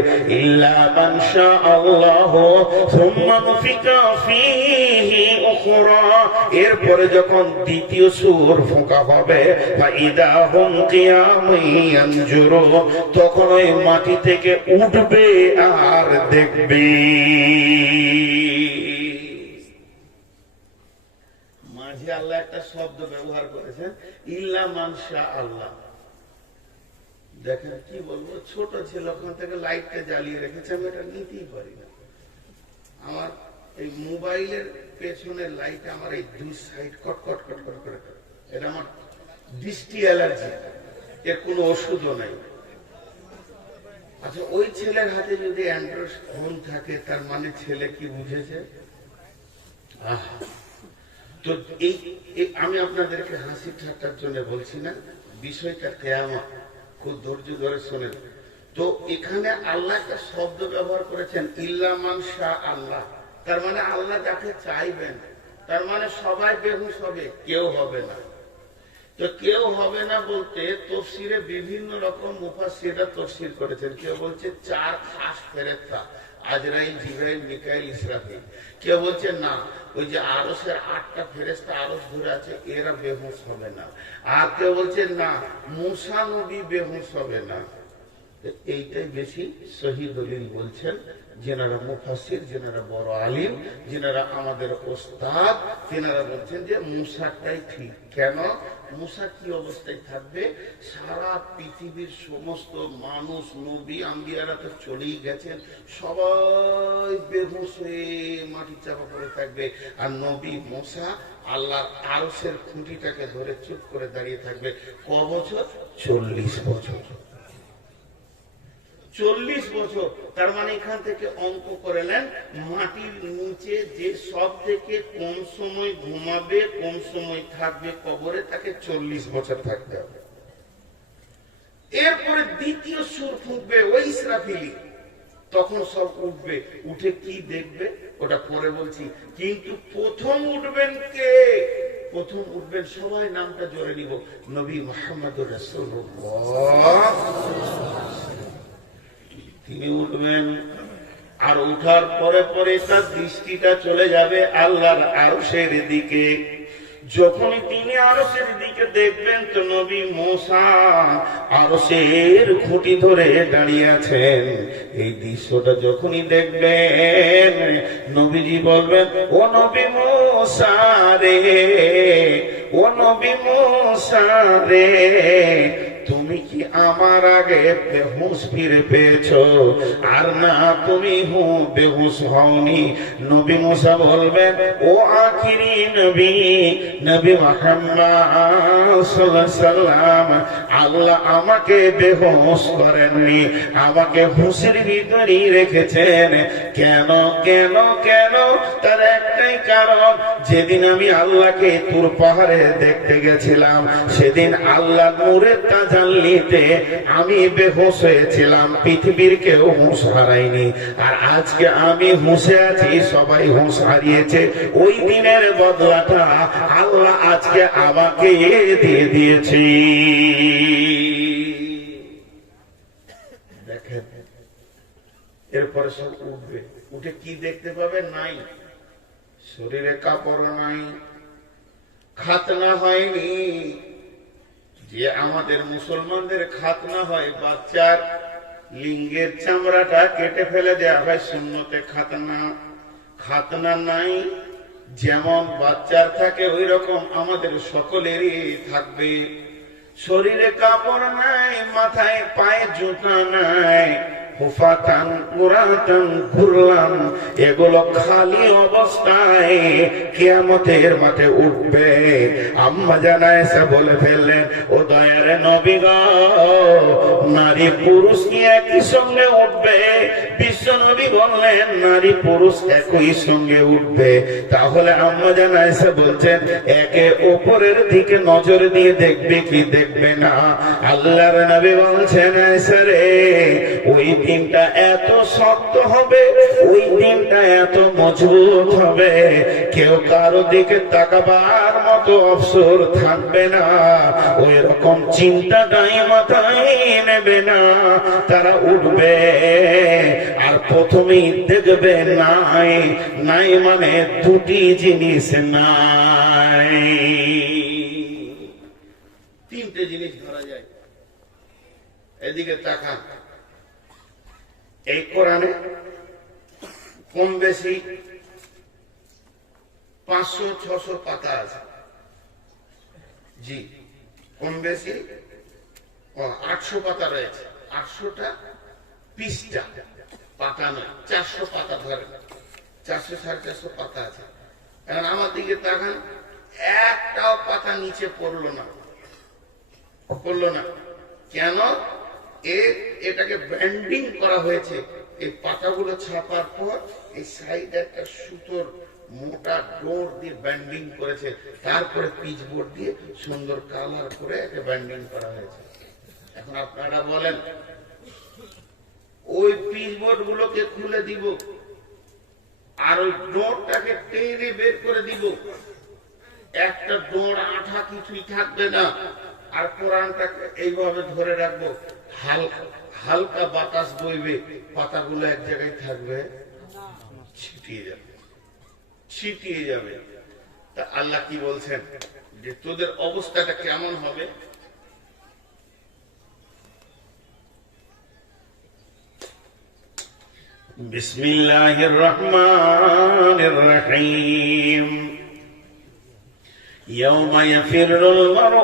ইল্লা মান শাআল্লাহ সুম্মা নুফিকা ফীহি উখরা, এরপরে যখন দ্বিতীয় সূর ফোঁকা হবে, ফাইদা হুম কিয়ামুন ইয়ানজুরুন, তখন ওই মাটি থেকে উঠবে আর দেখবে। মাঝে আল্লাহ একটা শব্দ ব্যবহার করেছেন, ইল্লা মান শাআল্লাহ। দেখেন কি বলবো, ছোট ছিল, ওখান থেকে লাইটটা জ্বালিয়ে রেখেছে, আমি এটা নিতেই পারি না। আমার এই মোবাইলের পেছনের লাইট, আমার এই 2 সাইড কট কট কট কট করে, এটা আমার দৃষ্টি অ্যালার্জি, এর কোনো ওষুধও নাই। আচ্ছা, ওই ছেলের হাতে যদি অ্যান্ড্রয়েড ফোন থাকে, তার মানে ছেলে কি বুঝেছে? তো আমি আপনাদেরকে হাসি ঠাট্টার জন্য বলছি না, বিষয়টা কিয়ামত, খুব ধৈর্য ধরে শোনেন। তো এখানে আল্লাহ একটা শব্দ ব্যবহার করেছেন, ইল্লা মান শাআল্লাহ, তার মানে আল্লাহ যাকে চাইবেন, তার মানে সবাই বেহুশ হবে, কেউ হবে না। তো কেউ হবে না বলতে তাফসীরে বিভিন্ন রকম মুফাসসিররা তাফসীর করেছেন। কেউ বলছে 4 খাস ফেরেশতা, আজরাইল, জিবরাইল, মিকাইল, ইসরাফিল। কেউ বলছে না, ওই যে আরশের 8টা ফেরেশতা আরশ ধরে আছে, এরা বেহুশ হবে না। আর কেউ বলছে না, মুসা নবী বেহুশ হবে না। এইটাই বেশি সহিহ দলিল বলছেন যেনারা মুফাসসির, যেনারা বড় আলিম, যেনারা আমাদের ওস্তাদ, তেনারা বলছেন যে মুসাটাই ঠিক। কেন? মুসা কি অবস্থায় থাকবে? সারা পৃথিবীর সমস্ত মানুষ, নবী, আম্বিয়ারা তো চলেই গেছেন, সবাই বেহুশ হয়ে মাটি চাপা পড়ে থাকবে, আর নবী মুসা আল্লাহর আরশের খুঁটিটাকে ধরে চুপ করে দাঁড়িয়ে থাকবে। ক বছর? 40 বছর। 40 বছর। তার মানে এখান থেকে অঙ্ক করে নেন, মাটির নিচে যে সব থেকে কম সময় ঘুমাবে, কম সময় থাকবে কবরে, তাকে 40 বছর থাকতে হবে। এরপরে দ্বিতীয় সুর ফুঁকবে ওই ইসরাফিলি, তখন সব উঠবে, উঠে কি দেখবে ওটা পরে বলছি। কিন্তু প্রথম উঠবেন কে? প্রথম উঠবেন, সবাই নামটা জোরে নিব, নবী মুহাম্মদুর রাসূলুল্লাহ। তিনি উঠবেন, আর উঠার পরে পরে তার দৃষ্টিটা চলে যাবে আল্লাহর আরশের দিকে। যখনই তিনি আরশের দিকে দেখবেন তো নবী মূসা আরশের খুঁটি ধরে দাঁড়িয়ে আছেন। এই দৃশ্যটা যখনই দেখবেন নবীজি বলবেন, ও নবী মূসা রে, ও নবী মূসা রে, তুমি কি আমার আগে বেহুশ ফিরে পেয়েছো? আর না, তুমি বেহুশ হওনি। নবী মূসা বলবেন, ও আখিরি নবী, নবী মুহাম্মদ সাল্লাল্লাহু আলাইহি সাল্লাম, আল্লাহ আমাকে বেহুশ করেননি, আমাকে হুঁশের ভিতরেই রেখেছেন। কেন কেন কেন? তার একটাই কারণ, যেদিন আমি আল্লাহকে তুর পাহাড়ে দেখতে গেছিলাম, সেদিন আল্লাহ নূরের তাজাল্লিতে আমি বেহুশ হয়েছিলাম, পৃথিবীর কেউ হুঁশ হারায়নি। আর আজকে আমি হুঁশে আছি, সবাই হুঁশ হারিয়েছে। ওই দিনের বদলাটা আল্লাহ আজকে আমাকে দিয়ে দিয়েছি। দেখেন, এরপরে সব উঠবে, উঠে কি দেখতে পাবে? নাই, শরীরে কাপড় নাই, খাতনা হয়নি। যে আমাদের মুসলমানদের খাতনা হয়, বাচ্চার লিঙ্গের চামড়াটা কেটে ফেলে দেওয়া হয়, সুন্নতে খাতনা। খাতনা নাই, যেমন বাচ্চার থাকে ওই রকম আমাদের সকলেরই থাকবে। শরীরে কাপড় নাই, মাথায় পায়ে জুতা নাই, হুফাতান মুরাতান ঘুরলাম, এগুলো খালি অবস্থায় কিয়ামতের মাঠে উঠবে। আম্মা জানা এসে বলে ফেললেন, ও দয়ার নবী গো, নারী পুরুষ কি একই সঙ্গে উঠবে? বিশ্ব নবী বললেন, নারী পুরুষ একই সঙ্গে উঠবে। তাহলে আম্মা জানা এসে বলছেন, একে ওপরের দিকে নজর দিয়ে দেখবে কি দেখবে না? আল্লাহর নবী বলছেন, এসে রে, ওই দিনটা এত শক্ত হবে, ওই দিনটা এত মজবুত হবে, কেউ কারো দিকে তাকাবার মতো অবসর থাকবে না। ওই রকম চিন্তাটাই মাথায় নেবে না, তারা উঠবে। আর প্রথমেই দেখবে নাই, নাই মানে দুটি জিনিস নাই, তিনটে জিনিস ধরা যায়। এদিকে তাকান, এই কোরআনে কম বেশি 500-600 পাতা আছে। জি, কম বেশি 800 পাতা রয়েছে। 800টা পৃষ্ঠা, পাতা নয়, 400 পাতা ধরে, 400-450 পাতা আছে। কারণ আমার দিকে তাকান, একটাও পাতা নিচে পড়লো না, পড়লো না। কেন? এটাকে ব্যান্ডিং করা হয়েছে। এই পাতাগুলো ছাপার পর এই সাইডে একটা সুতোর মোটা ডোর দিয়ে ব্যান্ডিং করেছে, তারপরে পিচবোর্ড দিয়ে সুন্দর কালার করে একটা ব্যান্ডিং করা হয়েছে। এখন আপনারা বলেন, ওই পিচবোর্ড গুলোকে খুলে দিব আর ওই ডোরটাকে টেনে বের করে দিব, একটা ডোর আঠা কিছুই থাকবে না। আর কোরআনটাকে এইভাবে ধরে রাখবো, হালকা বাতাস বইবে, পাতাগুলো এক জায়গায় থাকবে, ছিটিয়ে যাবে, ছিটিয়ে যাবে। তা আল্লাহ কি বলছেন যে তোদের অবস্থাটা কেমন হবে? বিসমিল্লাহির রহমানির রহিম। ইয়াওমা ইয়াফিরুল মারউ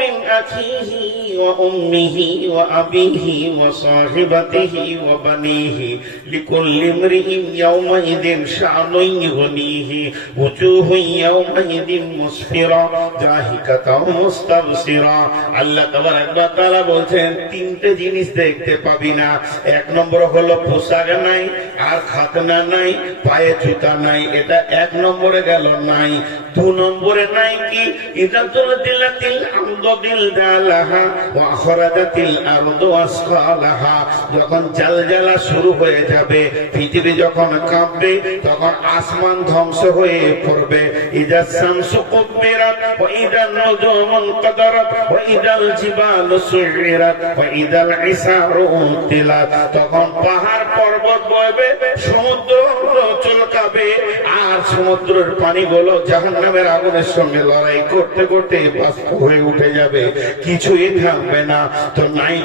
মিন আখিহি ওয়া উম্মিহি ওয়া আবিহি ওয়া সাহিবাতিহি ওয়া বানিহি লিকুল্লি ইমরিইন ইয়াওমাইযিন শা'নুন ইগনিহি ওয়াজুহুন ইয়াওমাইযিন মুসফিরা জাহিকাতাও মুস্তাবসিরা। আল্লাহ তাবারাক ওয়া তাআলা বলছেন, তিনটে জিনিস দেখতে পাবি না। এক নম্বর হলো পোশাক নাই, আর খাতনা নাই, পায়ে জুতা নাই, এটা এক নম্বরে গেল নাই। দু নম্বরে নাই কি? ইদাতুল দিলাতিল আমদ জিলজালাহা ওয়া আখরাজাতিল আরদু আসকালাহা, যখন জালজালা শুরু হয়ে যাবে, পৃথিবী যখন কাঁপবে, তখন আসমান ধ্বংস হয়ে পড়বে। ইযা শামসু কুব্বিরাত ওয়া ইদান নুজুমু কাদারাত ওয়া ইদাল জিবালু সুইরাত ওয়া ইদাল ইসারু উতিলাত, তখন পাহাড় পর্বত বইবে, সমুদ্র চলকাবে, আর সমুদ্রের পানিগুলো জাহান্নামের আগুনের সঙ্গে লড়াই করতে করতে বাষ্প হয়ে উঠে যাবে, কিছুই থাকবে না। তো নাই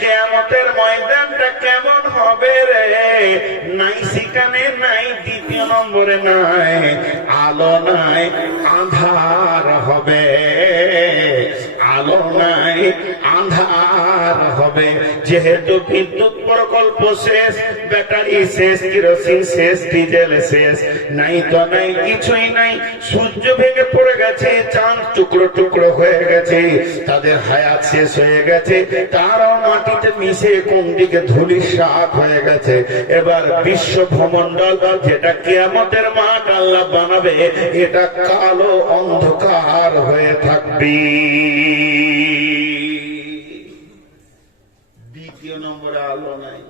কিয়ামতের ময়দানটা কেমন হবে রে? নাই সেখানে নাই দ্বিতীয় নম্বরে নাই আলো, নাই আঁধার হবে, আলো নাই আঁধার হবে। যেহেতু বিদ্যুৎ প্রকল্প শেষ, ব্যাটারি শেষ, কেরোসিন শেষ, ডিজেল শেষ, নাই তো নাই, কিছুই নাই। সূর্য ভেঙে পড়ে গেছে, চাঁদ টুকরো টুকরো হয়ে গেছে, তাদের হায়াত শেষ হয়ে গেছে, তারাও মাটিতে মিশে কোন দিকে ধূলিসাৎ হয়ে গেছে। এবার বিশ্ব ভূমণ্ডল, যেটা কিয়ামতের মাঠ আল্লাহ বানাবে, এটা কালো অন্ধকার হয়ে থাকবে। দ্বিতীয় নম্বরে আলো নাই,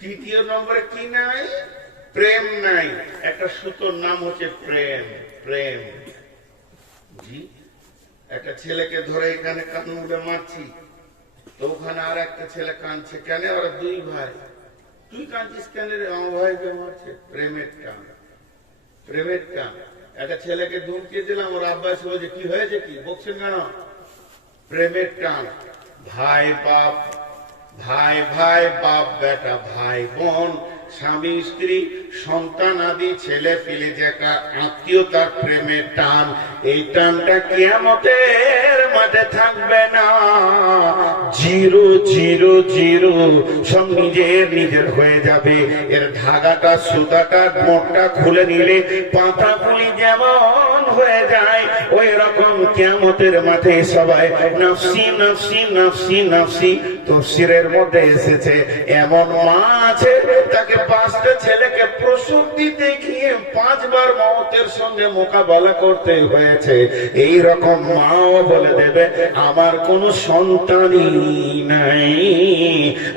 তৃতীয় নম্বরে কি নাই? প্রেম নাই। একটা সুতোর নাম হচ্ছে প্রেম। প্রেম, জি, একটা ছেলেকে ধরে এখানে কান মুড়ে মারছি, তো ওখানে আর একটা ছেলে কাঁদছে, কেন? ওরা দুই ভাই। তুই কাঁদছিস কেন রে? আমার ভাইকে মারছে। প্রেমের টান, প্রেমের টান। একটা ছেলেকে ধমকিয়ে দিলাম, ওর আব্বা এসে বলছে কি হয়েছে, কি বকছেন কেন? প্রেমের টান। ভাই বাপ, ভাই ভাই, বাপ বেটা, ভাই বোন, স্বামী স্ত্রী, সন্তান আদি, ছেলে পিলে, যে একটা আত্মীয়তার প্রেমের টান, এই টানটা কিয়ামতের মাঠে থাকবে না। জিরো জিরো জিরো, সব নিজের নিজের হয়ে যাবে। এর ধাগাটা, সুতাটা, মোটটা খুলে নিলে পাতাগুলি যেমন হয়ে যায়, ওই রকম কিয়ামতের মাঠে সবাই নফসি নফসি নফসি নফসি। তাফসীরের মধ্যে এসেছে, এমন মা আছে তাকে 5টা ছেলেকে প্রসব দিতে গিয়ে 5 বার মওতের সঙ্গে মোকাবেলা করতে হয়েছে। এই রকম মাও বলে দেবে আমার কোনো সন্তানই নাই,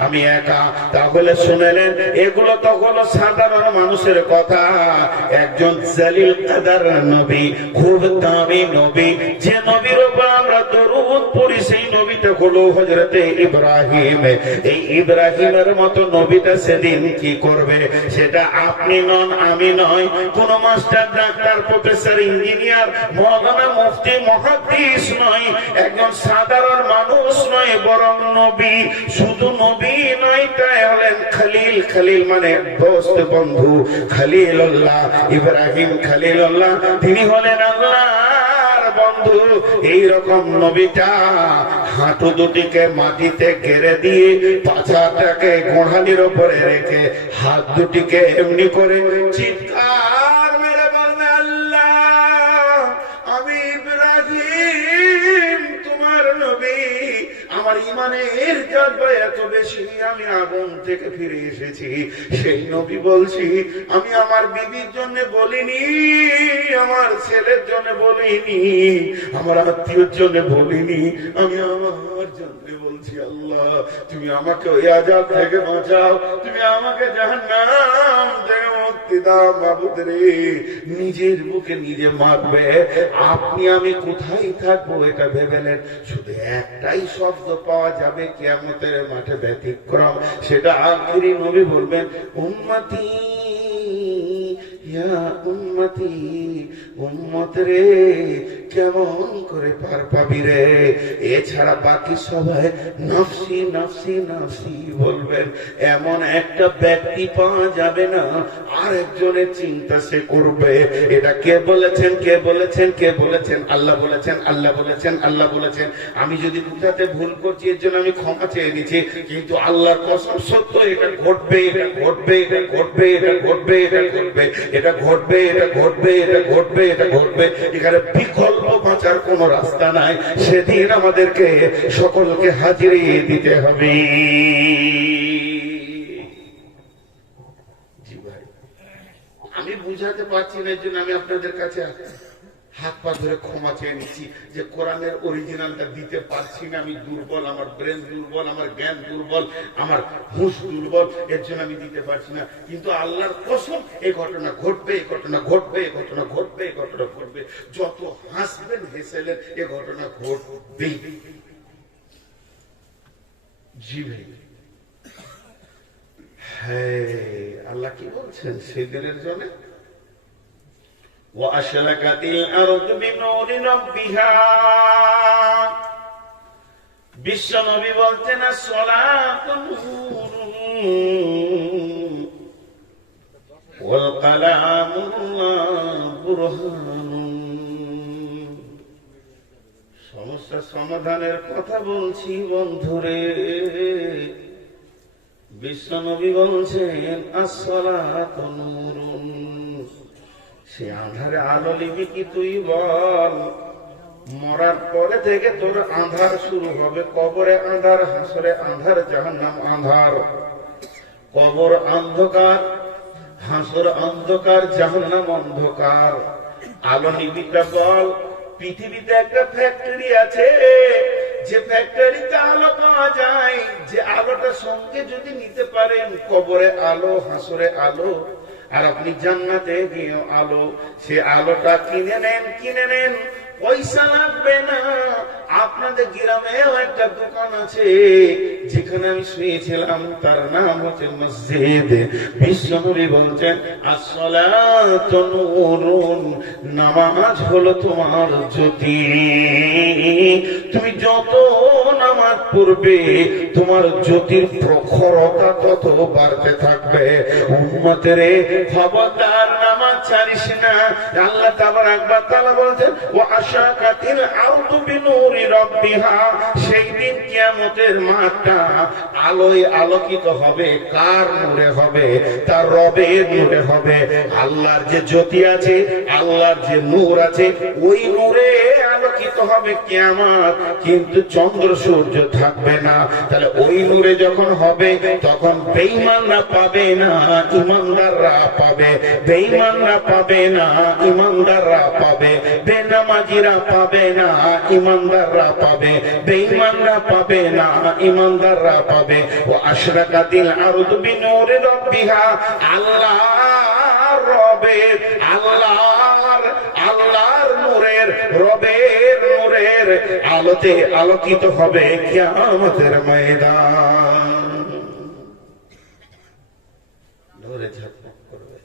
আমি একা। তাহলে শুনেলেন, এগুলো তো হলো সাধারণ মানুষের কথা। একজন জালিল কাদার নবী, খুব দামি নবী, যে নবীর উপর আমরা দরুদ পড়ি, সেই নবীটা হলো হযরতে ইব্রাহিম। এই ইব্রাহিমের মতো নবীটা সেদিন কি করবে, সেটা আপনি নন, আমি নয়, কোন মাস্টার, ডাক্তার, প্রফেসর, ইঞ্জিনিয়ার, মাওলানা, মুফতি, মুহাদ্দিস নয়, একজন সাধারণ মানুষ নয়, বরং নবী। শুধু নবী নয়, তাই হলেন খলিল। খলিল মানে দোস্ত, বন্ধু। খলিলুল্লাহ, ইব্রাহিম খলিলুল্লাহ, তিনি হলেন আল্লাহর বন্ধু। এইরকম নবীটা হাঁটু দুটিকে মাটিতে গেড়ে দিয়ে, পাছাটাকে গোড়ালির উপরে রেখে, হাত দুটিকে এমনি করে চিৎকার মেরে বলবে, আল্লাহ, আমি ইব্রাহিম তোমার নবী, আমার ইমানের জজ্বা এত বেশি, আমি আগুন থেকে ফিরে এসেছি। সেই নবী বলছি, আমি আমার বিবির জন্য বলিনি, আমার ছেলের জন্য বলিনি, আমার আত্মীয়র জন্য বলিনি, আমি আমার জন্য বলছি। আল্লাহ, তুমি আমাকে ওই আযাব থেকে বাঁচাও, তুমি আমাকে জাহান্নাম থেকে মুক্তি দাও। মাবুদ রে, নিজের বুকে নিজে মারবে। আপনি আমি কোথায় থাকবো এটা ভেবেলেন? শুধু একটাই শব্দ পাওয়া যাবে কিয়ামতের মাঠে, ব্যতিক্রম। সেটা আখিরি নবী বলবেন, উম্মতি ইয়া উম্মতি, উম্মত রে, কেমন করে পার পাবি রে? এছাড়া বাকি সবাই নফসি নফসি নফসি বলবেন। এমন একটা ব্যক্তি পাওয়া যাবে না আরেকজনের চিন্তা সে করবে। এটা কে বলেছেন? কে বলেছেন? কে বলেছেন? আল্লাহ বলেছেন, আল্লাহ বলেছেন, আল্লাহ বলেছেন। আমি যদি বুঝাতে ভুল করছি, এর জন্য আমি ক্ষমা চেয়ে নিচ্ছি, কিন্তু আল্লাহর কসম সত্য, এটা ঘটবে, এটা ঘটবে, এটা ঘটবে, এটা ঘটবে, এটা ঘটবে, এটা ঘটবে, এটা ঘটবে, এটা ঘটবে, এটা ঘটবে। এখানে বিকল্প বাঁচার কোন রাস্তা নাই। সেদিন আমাদেরকে সকলকে হাজিরি দিতে হবে। জি ভাই, আমি বুঝাতে পারছি না, এর জন্য আমি আপনাদের কাছে আসছি। হাত পা ধরে ক্ষমা চেয়ে নিচ্ছি যে কোরআনের অরিজিনালটা দিতে পারছি না, আমি দুর্বল, আমার ব্রেন দুর্বল, আমার জ্ঞান দুর্বল, আমার হুঁশ দুর্বল, এর জন্য আমি দিতে পারছি না। কিন্তু আল্লাহর কসম এই ঘটনা ঘটবে, এই ঘটনা ঘটবে, এই ঘটনা ঘটবে, এই ঘটনা ঘটবে। যত হাসবেন হেসেলেন, এ ঘটনা ঘটবেই। জি ভাই, হ্যাঁ, আল্লাহ কি বলছেন সেই দিনের জন্য? وأشرقت الأرض بنور ربها। বিশ্ব নবী বলতেন الصلاة نور والقلم برهان। সমস্যা সমাধানের কথা বলছি বন্ধুরে। বিশ্ব নবী বলছেন আসসালাতু নূরুন। সে আঁধারে আলো নিবি কি তুই বল? মরার পরে থেকে তোর আঁধার শুরু হবে। কবরে আঁধার, হাসরে আঁধার, জাহান্নাম আঁধার। কবর অন্ধকার, হাসর অন্ধকার, জাহান্নাম অন্ধকার। আলো নিবিটা বল। পৃথিবীতে একটা ফ্যাক্টরি আছে, যে ফ্যাক্টরিতে আলো পাওয়া যায়, যে আলোটা সঙ্গে যদি নিতে পারেন, কবরে আলো, হাসরে আলো, আর আপনি জান্নাতে গিয়ে আলো, সে আলোটা কিনে নেন, কিনে নেন, পয়সা লাগবে না। আপনাদের গ্রামেও একটা দোকান আছে, যেখানে আমি শুয়েছিলাম, তার নাম হচ্ছে মসজিদ। বিশ্বনবী বলছেন আসসালাতু নূরুন, নামাজ হলো তোমার জ্যোতি। তুমি যত নামাজ পড়বে, তোমার জ্যোতির প্রখরতা তত বাড়তে থাকবে। উম্মতেরে খবরদার নামাজ ছাড়িস না। আল্লাহ তাবারাক ওয়া তাআলা বলছেন ওয়া আশাকাতিল আরদু বিনূরি রাব্বিহা। সেই দিন কিয়ামতের মাঠটা আলোয় আলোকিত হবে। কার নূরে হবে? তার রবের নূরে হবে। আল্লাহর যে জ্যোতি আছে, আল্লাহর যে নূর আছে, ওই নূরে আলোকিত হবে কিয়ামত। কিন্তু চন্দ্র সূর্য থাকবে না। তাহলে ওই নূরে যখন হবে, তখন বেঈমানরা পাবে না, ইমানদাররা পাবে। বেঈমানরা পাবে না, ইমানদাররা পাবে। বেনামাজিরা পাবে না, ইমানদাররা পাবে। বেঈমানরা পাবে না, ইমানদাররা পাবে। ও আশরাকাতিল আরদু বিনূরি রাব্বিহা। আল্লাহর রবের, আল্লাহর নূরের, রবের নূরের আলোতে আলোকিত হবে কিয়ামতের ময়দান। নূরে ঝকমক করবে।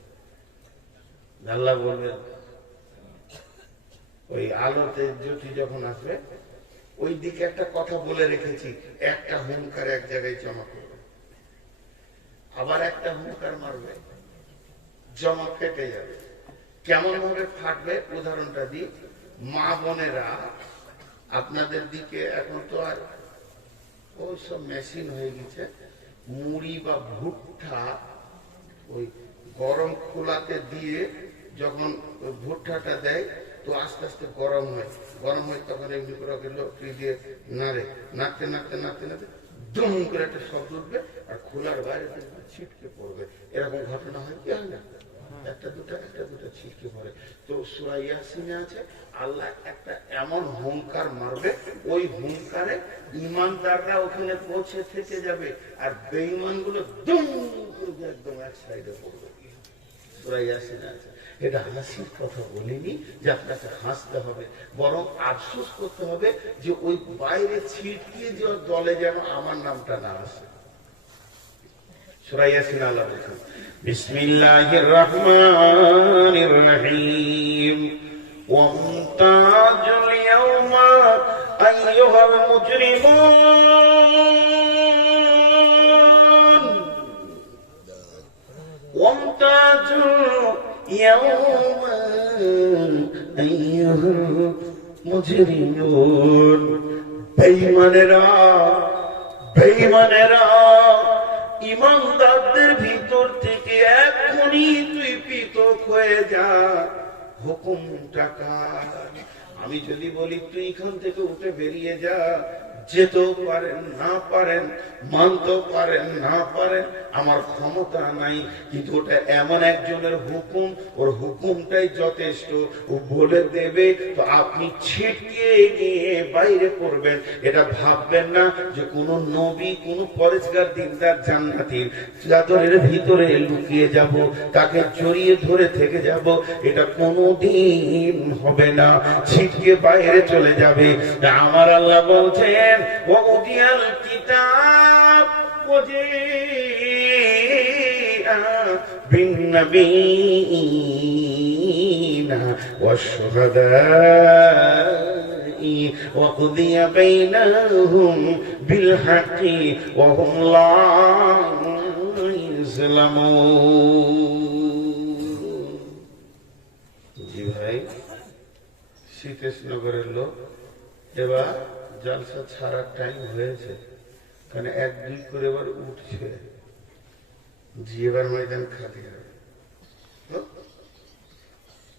আল্লাহ বলবেন, ওই আলোতে জ্যোতি যখন আসবে, ওই দিকে একটা কথা বলে রেখেছি, একটা হুঙ্কার এক জায়গায় জমা করবে, আবার একটা হুঙ্কার মারবে, জমা ফেটে যাবে। কেমন ভাবে ফাটবে উদাহরণটা দিই। মা বোনেরা, আপনাদের দিকে এখন তো আর ওই সব মেশিন হয়ে গেছে, মুড়ি বা ভুট্টা ওই গরম খোলাতে দিয়ে যখন ভুট্টাটা দেয়, তো আস্তে আস্তে গরম হয়, গরম হয়, তখন এমনি করে লকড়ি দিয়ে নাড়ে, নাড়তে নাড়তে নাড়তে নাড়তে দুম করে একটা শব্দ উঠবে, আর খোলার বাইরে ছিটকে পড়বে। এরকম ঘটনা হয় কি হয় না? একটা দুটা ছিটকে পড়ে। তো সূরা ইয়াসিনে আছে, আল্লাহ একটা এমন হুঙ্কার মারবে, ওই হুঙ্কারে ইমানদাররা ওখানে পৌঁছে থেকে যাবে, আর বেঈমান গুলো দুম করে একদম এক সাইডে পড়বে। সূরা ইয়াসিনে আছে। এটা হাসির কথা বলিনি যে আপনাকে হাসতে হবে, বরং আফসোস করতে হবে যে ওই বাইরে ছিটকিয়ে যাওয়ার দলে যেন আমার নামটা না আসে। সূরা ইয়াসিন আল্লাহ বলেছেন বিসমিল্লাহির রহমানির রহিম ওয়ামতাজুল ইয়াওমা আইয়ুহাল মুজরিমুন ওয়ামতাজুল ইয়াওমা আইয়ুহাল মুজরিমুন। বেঈমানেরা ইমানদারদের ভিতর থেকে এখনই তুই পৃথক হয়ে যা। হুকুমটা কার? আমি যদি বলি তুই এখান থেকে উঠে বেরিয়ে যা, যেতেও পারেন না পারেন, মানতেও পারেন না পারেন, আমার ক্ষমতা নাই, কিন্তু ওটা এমন একজনের হুকুম, ওর হুকুমটাই যথেষ্ট, ও বলে দেবে তো আপনি ছিটকে নিয়ে বাইরে করবেন। এটা ভাববেন না যে কোন নবী, কোন পরেজগার দিনদার জান্নাতীর চাদরের ভিতরে লুকিয়ে যাব, তাকে জড়িয়ে ধরে থেকে যাব, এটা কোনোদিন হবে না। ছিটকে বাইরে চলে যাবে। আমার আল্লাহ বলছেন ওয়াউদিয়াল কিতাব বিন্নবীনা ওয়াশ-শুহাদা'i ওয়াকুদিয়া বাইনাহুম বিল হাক্কি ওয়া হুম লা ইউযলামুন। জি ভাই, শীতেশনগরের লোক এবার জলসা ছাড়ার টাইম হয়েছে, কারণ 1-2 করে এবার উঠছে। জি এবার ময়দান খালি হবে।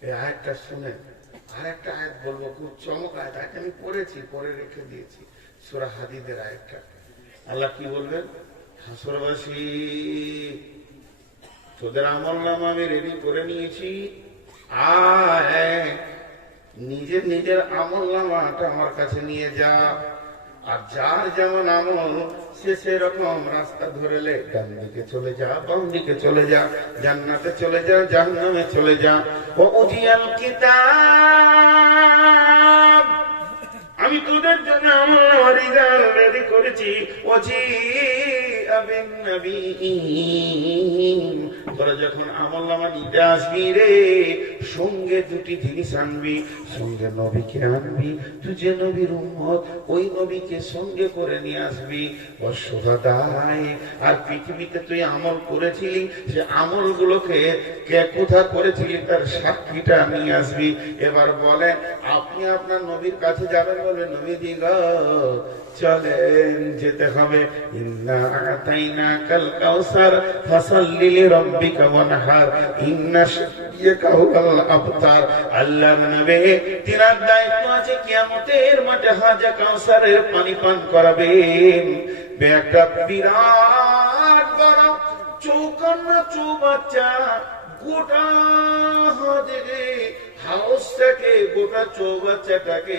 এই আয়াতটা শুনে আর একটা আয়াত বলবো, খুব চমক আয়াত, আমি পড়েছি, পরে রেখে দিয়েছি, সূরা হাদীদের আয়াতটা। আল্লাহ কি বলবেন? হাসরবাসী, তোদের আমলনামা আমি রেডি করে নিয়েছি, আয় নিজের নিজের আমলনামাটা আমার কাছে নিয়ে যা। আর যার যেমন আমল সে সেরকম রাস্তা ধরেলে ডান দিকে চলে যা, বাম দিকে চলে যা, জান্নাতে চলে যা, জাহান্নামে চলে যা। ওয়াউদিয়াল কিতাব, আমি তোদের জন্য আমল রেডি করেছি। ওয়াজিআ বিন-নবিয়্যিন, তোরা যখন আমলনামা নিতে আসবি রে, সঙ্গে 2টি জিনিস আনবি, সঙ্গে নবীকে আনবি, তুই যে নবীর উম্মত ওই নবীকে সঙ্গে করে নিয়ে আসবি। ওয়াশ-শুহাদা'i, আর পৃথিবীতে তুই আমল করেছিলি সে আমলগুলোকে কে কোথা করেছিলি তার সাক্ষীটা নিয়ে আসবি। এবার বলেন, আপনি আপনার নবীর কাছে যাবেন, বলে নবীজি গো চলেন, যেতে হবে। ইন্না আতাইনাকাল কাউসার ফাসাল্লি লিরাব্বিকা ওয়ানহার ইন্না শানিয়াকা হুয়াল আবতার। আল্লাহর নবী, তিনার দায়িত্ব আছে কিয়ামতের মাঠে হাজা কাউসারের পানি পান করাবেন। একটা বিরাট বড় চৌকান্না চৌবাচ্চা, গোটা হাউস থেকে গোটা চৌবাচ্চাটাকে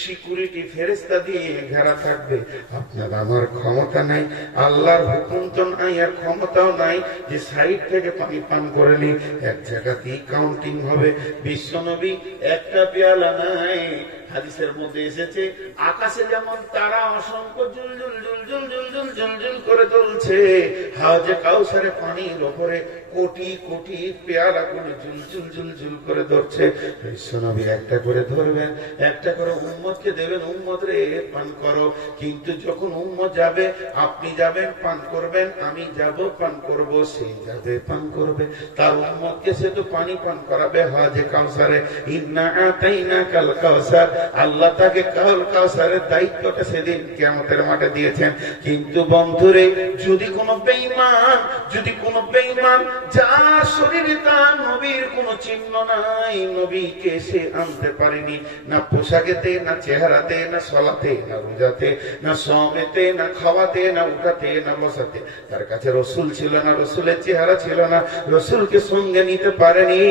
সিকিউরিটি ফেরেশতা দিয়ে ঘেরা থাকবে। আপনার আমার ক্ষমতা নাই, আল্লাহর হুকুম তো নাই, আর ক্ষমতাও নাই যে সাইড থেকে পানি পান করে নি। এক জায়গাতেই কাউন্টিং হবে। বিশ্বনবী একটা পেয়ালা নাই। হাদিসের মধ্যে এসেছে, আকাশে যেমন তারা অসংখ্য জুলজুল জুলজুল জুলজুল জুলজুল করে জ্বলছে, হাওজে কাউসারে পানির উপরে কোটি কোটি পেয়ালা করে জুলজুল জুলজুল করে ধরছে। বিশ্বনবী একটা করে ধরবেন, একটা করে উম্মতকে দেবেন, উম্মত রে পান করো। কিন্তু যখন উম্মত যাবে, আপনি যাবেন পান করবেন, আমি যাব পান করব, সে যাবে পান করবে, তার উম্মতকে সে তো পানি পান করাবে হাওজে কাউসারে। ইন্না আতাইনাকাল কাউসার, আল্লাহ তাকে কাউসারের দায়িত্বটা সেদিন কিয়ামতের মাঠে দিয়েছেন। কিন্তু বন্ধুরে, যদি কোনো বেঈমান যার শরীরে তার নবীর কোনো চিহ্ন নাই, নবীকে সে আনতে পারেনি, না পোশাকেতে, না চেহারাতে, না সলাতে, না রোজাতে, না সমেতে, না খাওয়াতে, না উঠাতে, না বসাতে, তার কাছে রসুল ছিল না, রসুলের চেহারা ছিল না, রসুলকে সঙ্গে নিতে পারেনি,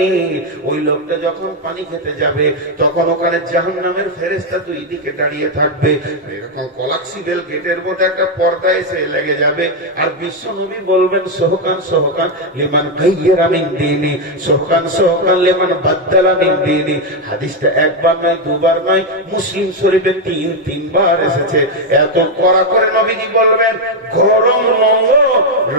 ওই লোকটা যখন পানি খেতে যাবে, তখন ওখানে জাহান্নামের ফেরেশতা 2 দিকে দাঁড়িয়ে থাকবে। এরকম কলাক্সিবেল গেটের মধ্যে একটা পর্দা এসে লেগে যাবে, আর বিশ্ব নবী বলবেন সোহকান সোহকান লিমান গায়্যারা মিন দীনি, সোহকান সোহকান লিমান বাদদালা মিন দীনি। হাদিসটা একবার নয়, দুবার নয়, মুসলিম শরীফে 3 বার এসেছে। এত কড়া করে নবীজি বলবেন, গরম নঙ্গ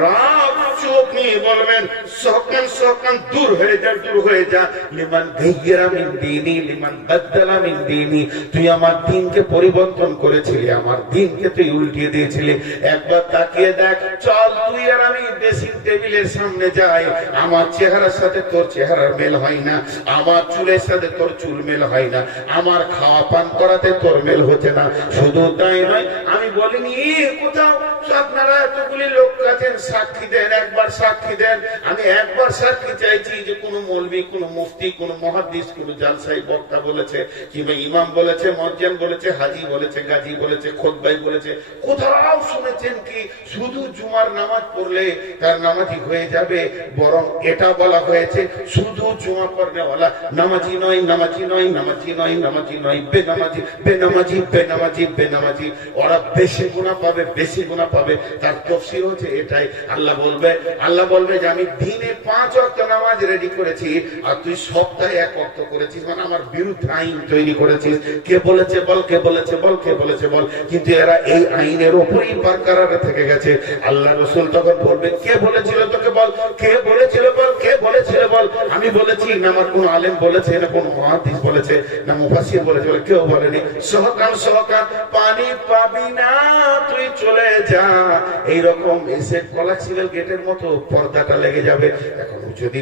রাগ চোখ নিয়ে বলবেন, সোহকান সোহকান দূর হয়ে যা, দূর হয়ে যা, লিমান গায়্যারা মিন দীনি লিমান বাদদালা মিন দীনি। তুই আমার দ্বীনকে পরিবর্তন করেছিলি, আমার দ্বীনকে তুই উল্টিয়ে দিয়েছিলি। একবার তাকিয়ে দেখ, চল তুই আর আমি ড্রেসিং টেবিলের সামনে যাই, আমার চেহারার সাথে তোর চেহারার মেল হয় না, আমার চুলের সাথে তোর চুল মেল হয় না, আমার খাওয়া পান করাতে তোর মেল হচ্ছে না। শুধু তাই নয়, আমি বলিনি কোথাও আপনারা এতগুলি লোক আছেন, সাক্ষী দেন, একবার সাক্ষী দেন। আমি একবার সাক্ষী চাইছি যে কোন মৌলবী, কোন মুফতি, কোন মুহাদ্দিস, কোন জালসাই বক্তা বলেছে, কিংবা ইমাম বলেছে, মুয়াজ্জিন বলেছে, হাজী বলেছে, গাজী বলেছে, খুতবাই বলেছে, কোথাও শুনেছেন কি শুধু জুমার নামাজ পড়লে তার নামাজি হয়ে যাবে? বরং এটা বলা হয়েছে শুধু জুমা পড়নেওয়ালা নামাজি নয়, নামাজি নয়, নামাজি নয়, নামাজি নয়, বেনামাজি, বেনামাজি, বেনামাজি, বেনামাজি। ওরা বেশি গুনাহ পাবে, বেশি গুনাহ পাবে। তার তাফসীর হচ্ছে এটাই। আল্লাহ বলবে যে আমি দিনে 5 ওয়াক্ত নামাজ রেডি করেছি, আর তুই সপ্তাহে 1 ওয়াক্ত করেছিস, মানে আমার বিরুদ্ধে আইন তৈরি করেছিস। কে বলেছে বল, কে বলেছে বল, কে বলেছে বল। কিন্তু এরা এই আইনের উপরই বারকারারে থেকে গেছে। আল্লাহ রাসূল তখন বলবে কে বলেছিল তোকে বল, কে বলেছিল বল, কে বলেছিল বল। আমি বলেছি না, আমার কোন আলেম বলেছে না, কোন মুহাদ্দিস বলেছে না, মুফাসসির বলেছে, বলে কেউ বলেনি। সহকার পানি পাবি না, তুই চলে যা। এইরকম এসে কলাচিলাল গেটের মতো পর্দাটা লেগে যাবে। এখন যদি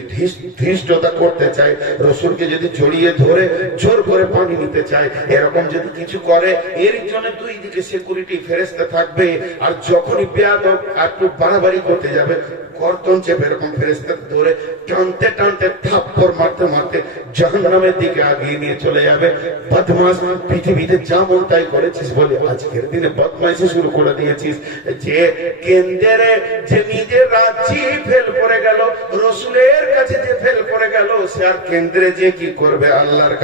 ধৃষ্টতা করতে চায়, রসুলকে যদি জড়িয়ে ধরে জোর করে পানি নিতে চায়, এরকম যদি কিছু করে, এর জন্য 2 দিকে সিকিউরিটি ফেরেশতা থাকবে। আর যখনই বেয়াদব আর একটু বাড়াবাড়ি করতে যাবে, গর্দন চেপে এরকম ফেরেশতা ধরে টানতে টানতে থাপ্পড় মারতে মারতে জাহান্নামের দিকে আগিয়ে নিয়ে চলে যাবে। বদমাশ, পৃথিবীতে যা মন তাই করেছিস বলে আজকের দিনে বদমাইশি শুরু করে দিয়েছিস। যে কেন্দ্রে যে নিজের রাজ্যে ফেল করে গেল, রসুলের কাছে যে ফেল করে গেল, সে আর কেন্দ্রে যে কি করবে? আল্লাহর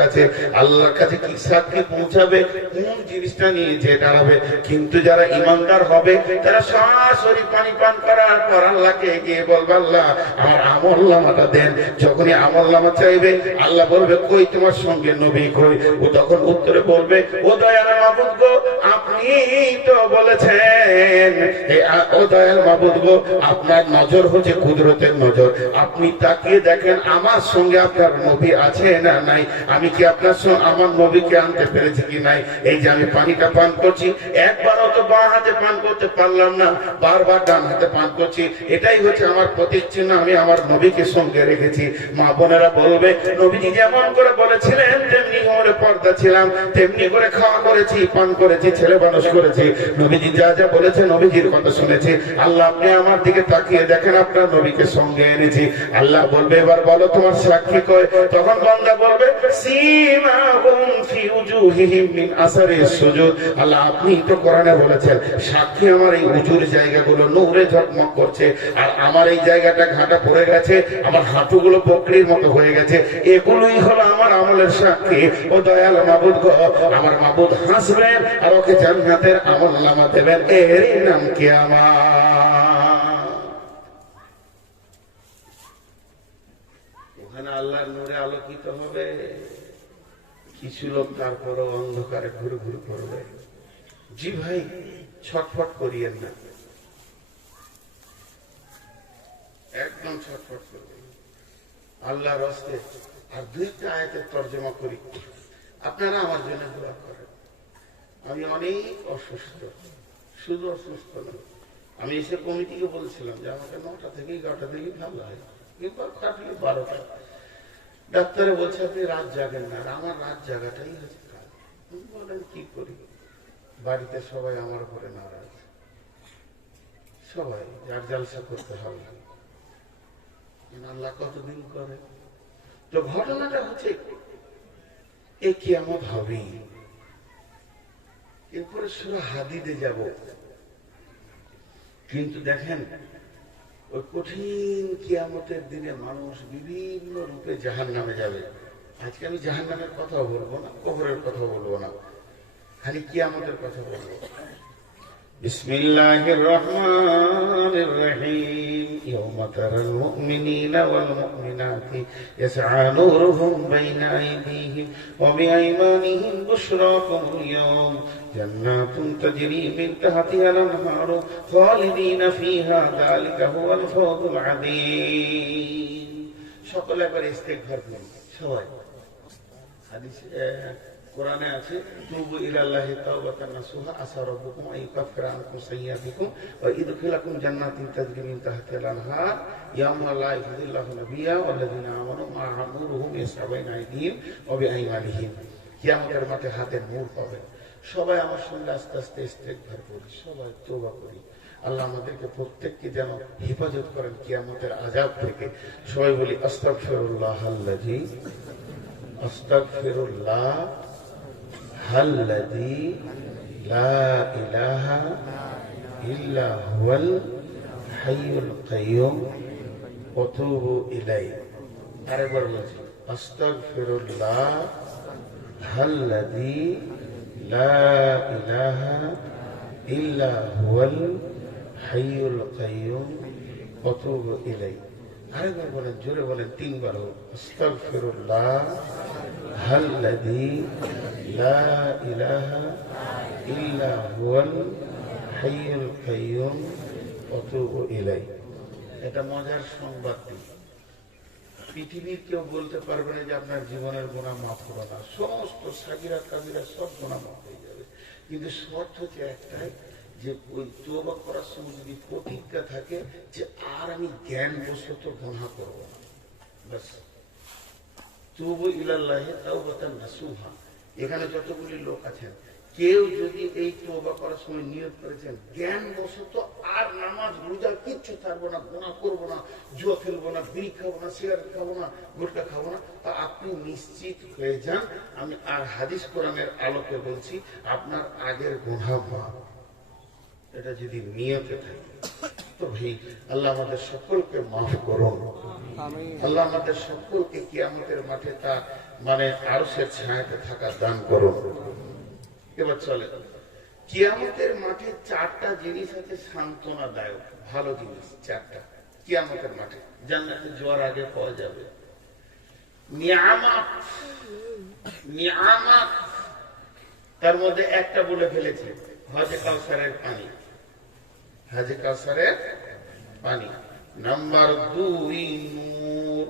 কাছে কি সাক্ষী পৌঁছাবে? কোন জিনিসটা নিয়ে যে দাঁড়াবে? কিন্তু যারা ইমানদার হবে, তারা সরাসরি পানি পান করার পর আল্লাহকে গিয়ে বলবে, আল্লাহ আমার আমলনামাটা দেন। যখনই আমলনামা চাইবে, আল্লাহ বলবে কই তোমার সঙ্গে নবী কই? ও তখন উত্তরে বলবে, ও দয়াল মাবুদ গো, আপনি তো বলেছেন, ও দয়াল মাবুদ গো, আপনার নজর হচ্ছে কুদরতের নজর, আপনি তাকিয়ে দেখেন আমার সঙ্গে আপনার নবী আছে না নাই, আমি কি আপনার সঙ্গে আমার নবীকে আনতে পেরেছি কি নাই। এই যে আমি পানিটা পান করছি, একবারও তো বাঁ হাতে পান করতে পারলাম না, বারবার ডান হাতে পান করছি। এটাই হচ্ছে আমার প্রতীক চিহ্ন, আমি আমার নবীকে সঙ্গে রেখেছি। মা বোনেরা বলবে, নবীজি যেমন করে বলেছিলেন তেমনি করে পর্দা ছিলাম, তেমনি করে খাওয়া করেছি, পান করেছি, ছেলে মানুষ করেছি। নবীজি যা যা বলেছে নবীজির কথা শুনেছি। আল্লাহ আপনি আমার দিকে তাকিয়ে দেখেন, আপনার নবীকে সঙ্গে এনেছি। আল্লাহ বলবে, এবার বলো তোমার সাক্ষী কয়? তখন বান্দা বলবে, সীমাহুম ফি উজুহিহিম মিন আসারিস সুজুদ। আল্লাহ আপনি তো কোরআনে বলেছেন সাক্ষী আমার এই উজুর জায়গাগুলো নূরে ঝকমক করছে, আর আমার এই জায়গাটা ঘাটা পড়ে গেছে, আমার হাঁটুগুলো বকরির মতো হয়ে গেছে, এগুলোই হলো আমার আমলের সাক্ষী। ও দয়াল মাবুদ গো, আমার মাবুদ হাসবেন আর ওকে জান্নাতের আমলনামা দেবেন, এরই নাম কিয়ামত। ওখানে আল্লাহর নূরে আলোকিত হবে। কিছু লোক তারপরও অন্ধকারে ঘুরে ঘুরে করবে। জি ভাই, ছটফট করিয়েন না, একদম ছটফট করবে আল্লাহর রাস্তে। আর 2টা আয়াতের তর্জমা করি, আপনারা আমার জন্য দোয়া করেন। আমি অনেক অসুস্থ, শুধু অসুস্থ না, আমি এসে কমিটিকে বলছিলাম যে আমাকে 9টা থেকে 11টা থেকে ভালো হয়, কিন্তু খাটলে 12টা। ডাক্তারে বলছে আপনি রাত জাগেন না, আর আমার রাত জাগাটাই হচ্ছে কাজ। বলেন কি করি? বাড়িতে সবাই আমার উপরে নারাজ, সবাই যার জালসা করতে হবে। আল্লাহ কতদিন করে? তো ঘটনাটা হচ্ছে এই কিয়ামত হবেই। এরপরে সূরা হাদিদে যাব, কিন্তু দেখেন ওই কঠিন কিয়ামতের দিনে মানুষ বিভিন্ন রূপে জাহান্নামে যাবে। আজকে আমি জাহান্নামের কথা বলবো না, কবরের কথা বলবো না, খালি কিয়ামতের কথা বলবো। বিসমিল্লাহির রহমানির রহিম। ইয়াওমা তারাল মুমিনিনা ওয়াল মুমিনাতি ইয়াসআ নূরুহুম বাইনা আইদিহিম ওয়া বিআইমানিহিম বুশরাকুমুল ইয়াওম জান্নাতুন তাজরি মিন তাহতিহাল আনহারু খালিদিনা ফিহা যালিকা হুয়াল ফাওজুল আযীম। সকলে একবার ইস্তেগফার করুন সবাই। হাদিসে কোরআনে আছে তুবু ইলাল্লাহি তাওবাতান নাসুহা আসা রাব্বুকুম আন ইউকাফিরা আনকুম সাইয়্যাতিকুম ওয়া ইদখিলাকুম জান্নাতিন তাজরি মিন তাহতিহাল আনহার ইয়াওমা লা ইউযিল্লাহু নাবিয়্যা ওয়াল্লাযিনা আমানু মা'আহু নূরুহুম ইয়াসআ বাইনা আইদিহিম ওয়া বিআইমানিহিম। কিয়ামতের মাঠে হাতে নূর পাবেন। সবাই আমার সঙ্গে আস্তে আস্তে ইস্তেগফার করি, সবাই তওবা করি। আল্লাহ আমাদেরকে প্রত্যেককে যেন হেফাজত করেন কিয়ামতের আযাব থেকে। সবাই বলি আস্তাগফিরুল্লাহাল্লাযী আস্তাগফিরুল্লাহ হাল্লাযী লা ইলাহা ইল্লা হুয়াল হাইয়ুল কাইয়্যুম ওয়া তুবু ইলাইহি। আরেকবার বলছি আস্তাগফিরুল্লাহ হাল্লাযী লা ইলাহা ইল্লা হুয়াল হাইয়ুল কাইয়্যুম ওয়া তুবু ইলাইহি। আরেকবার বলেন, জোরে বলেন, তিনবার হোক। আস্তাগফিরুল্লাহ হাল্লাযী লা ইলাহা ইল্লা হুয়াল হাইয়ুল কাইয়্যুম ওয়া তুবু ইলাইহি। এটা মজার সংবাদ। পৃথিবীর কেউ বলতে পারবে না যে আপনার জীবনের গুনাহ মাফ হবে না। সমস্ত সাগীরা কাবীরা সব গুনাহ মাফ হয়ে যাবে, কিন্তু শর্ত হচ্ছে একটাই, যে ওই তওবা করার সময় যদি প্রতিজ্ঞা থাকে যে আর আমি জ্ঞানবশত গুনাহ করব না। বাস, তুবু ইলাল্লাহি তাওবাতান নাসুহা। এখানে যতগুলি লোক আছেন, কেউ যদি এই তওবা করার সময় নিয়ত করেছেন জ্ঞানবশত আর নামাজ রোজা কিচ্ছু থাকবো না, গুনাহ করবো না, জুয়া খেলবো না, বিড়ি খাবো না, সিগারেট খাবো না, গুটখা খাবো না, তা আপনি নিশ্চিত হয়ে যান, আমি আর হাদিস কোরআনের আলোকে বলছি, আপনার আগের গুনাহ মাফ। এটা যদি নিয়তে থাকে তো ভাই আল্লাহ আমাদের সকলকে মাফ করুন। আল্লাহ আমাদের সকলকে কিয়ামতের মাঠে তা মানে আরশের ছায়াতে থাকা দান করুন। এবার চলে, কিয়ামতের মাঠে চারটা জিনিস আছে সান্ত্বনাদায়ক, ভালো জিনিস চারটা কিয়ামতের মাঠে। জান্নাতে যাওয়ার আগে পাওয়া যাবে নিয়ামত। নিয়ামত তার মধ্যে একটা বলে ফেলেছে, হাজে কাউসারের পানি। হাজে কাউসারের পানি। নাম্বার 2 নূর,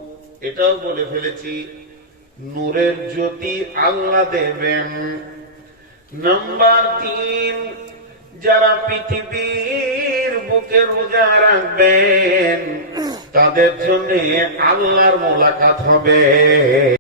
এটাও বলে ফেলেছি, নূরের জ্যোতি আল্লাহ দেবেন। নাম্বার 3, যারা পৃথিবীর বুকে রোজা রাখবেন তাদের জন্য আল্লাহর মোলাকাত হবে।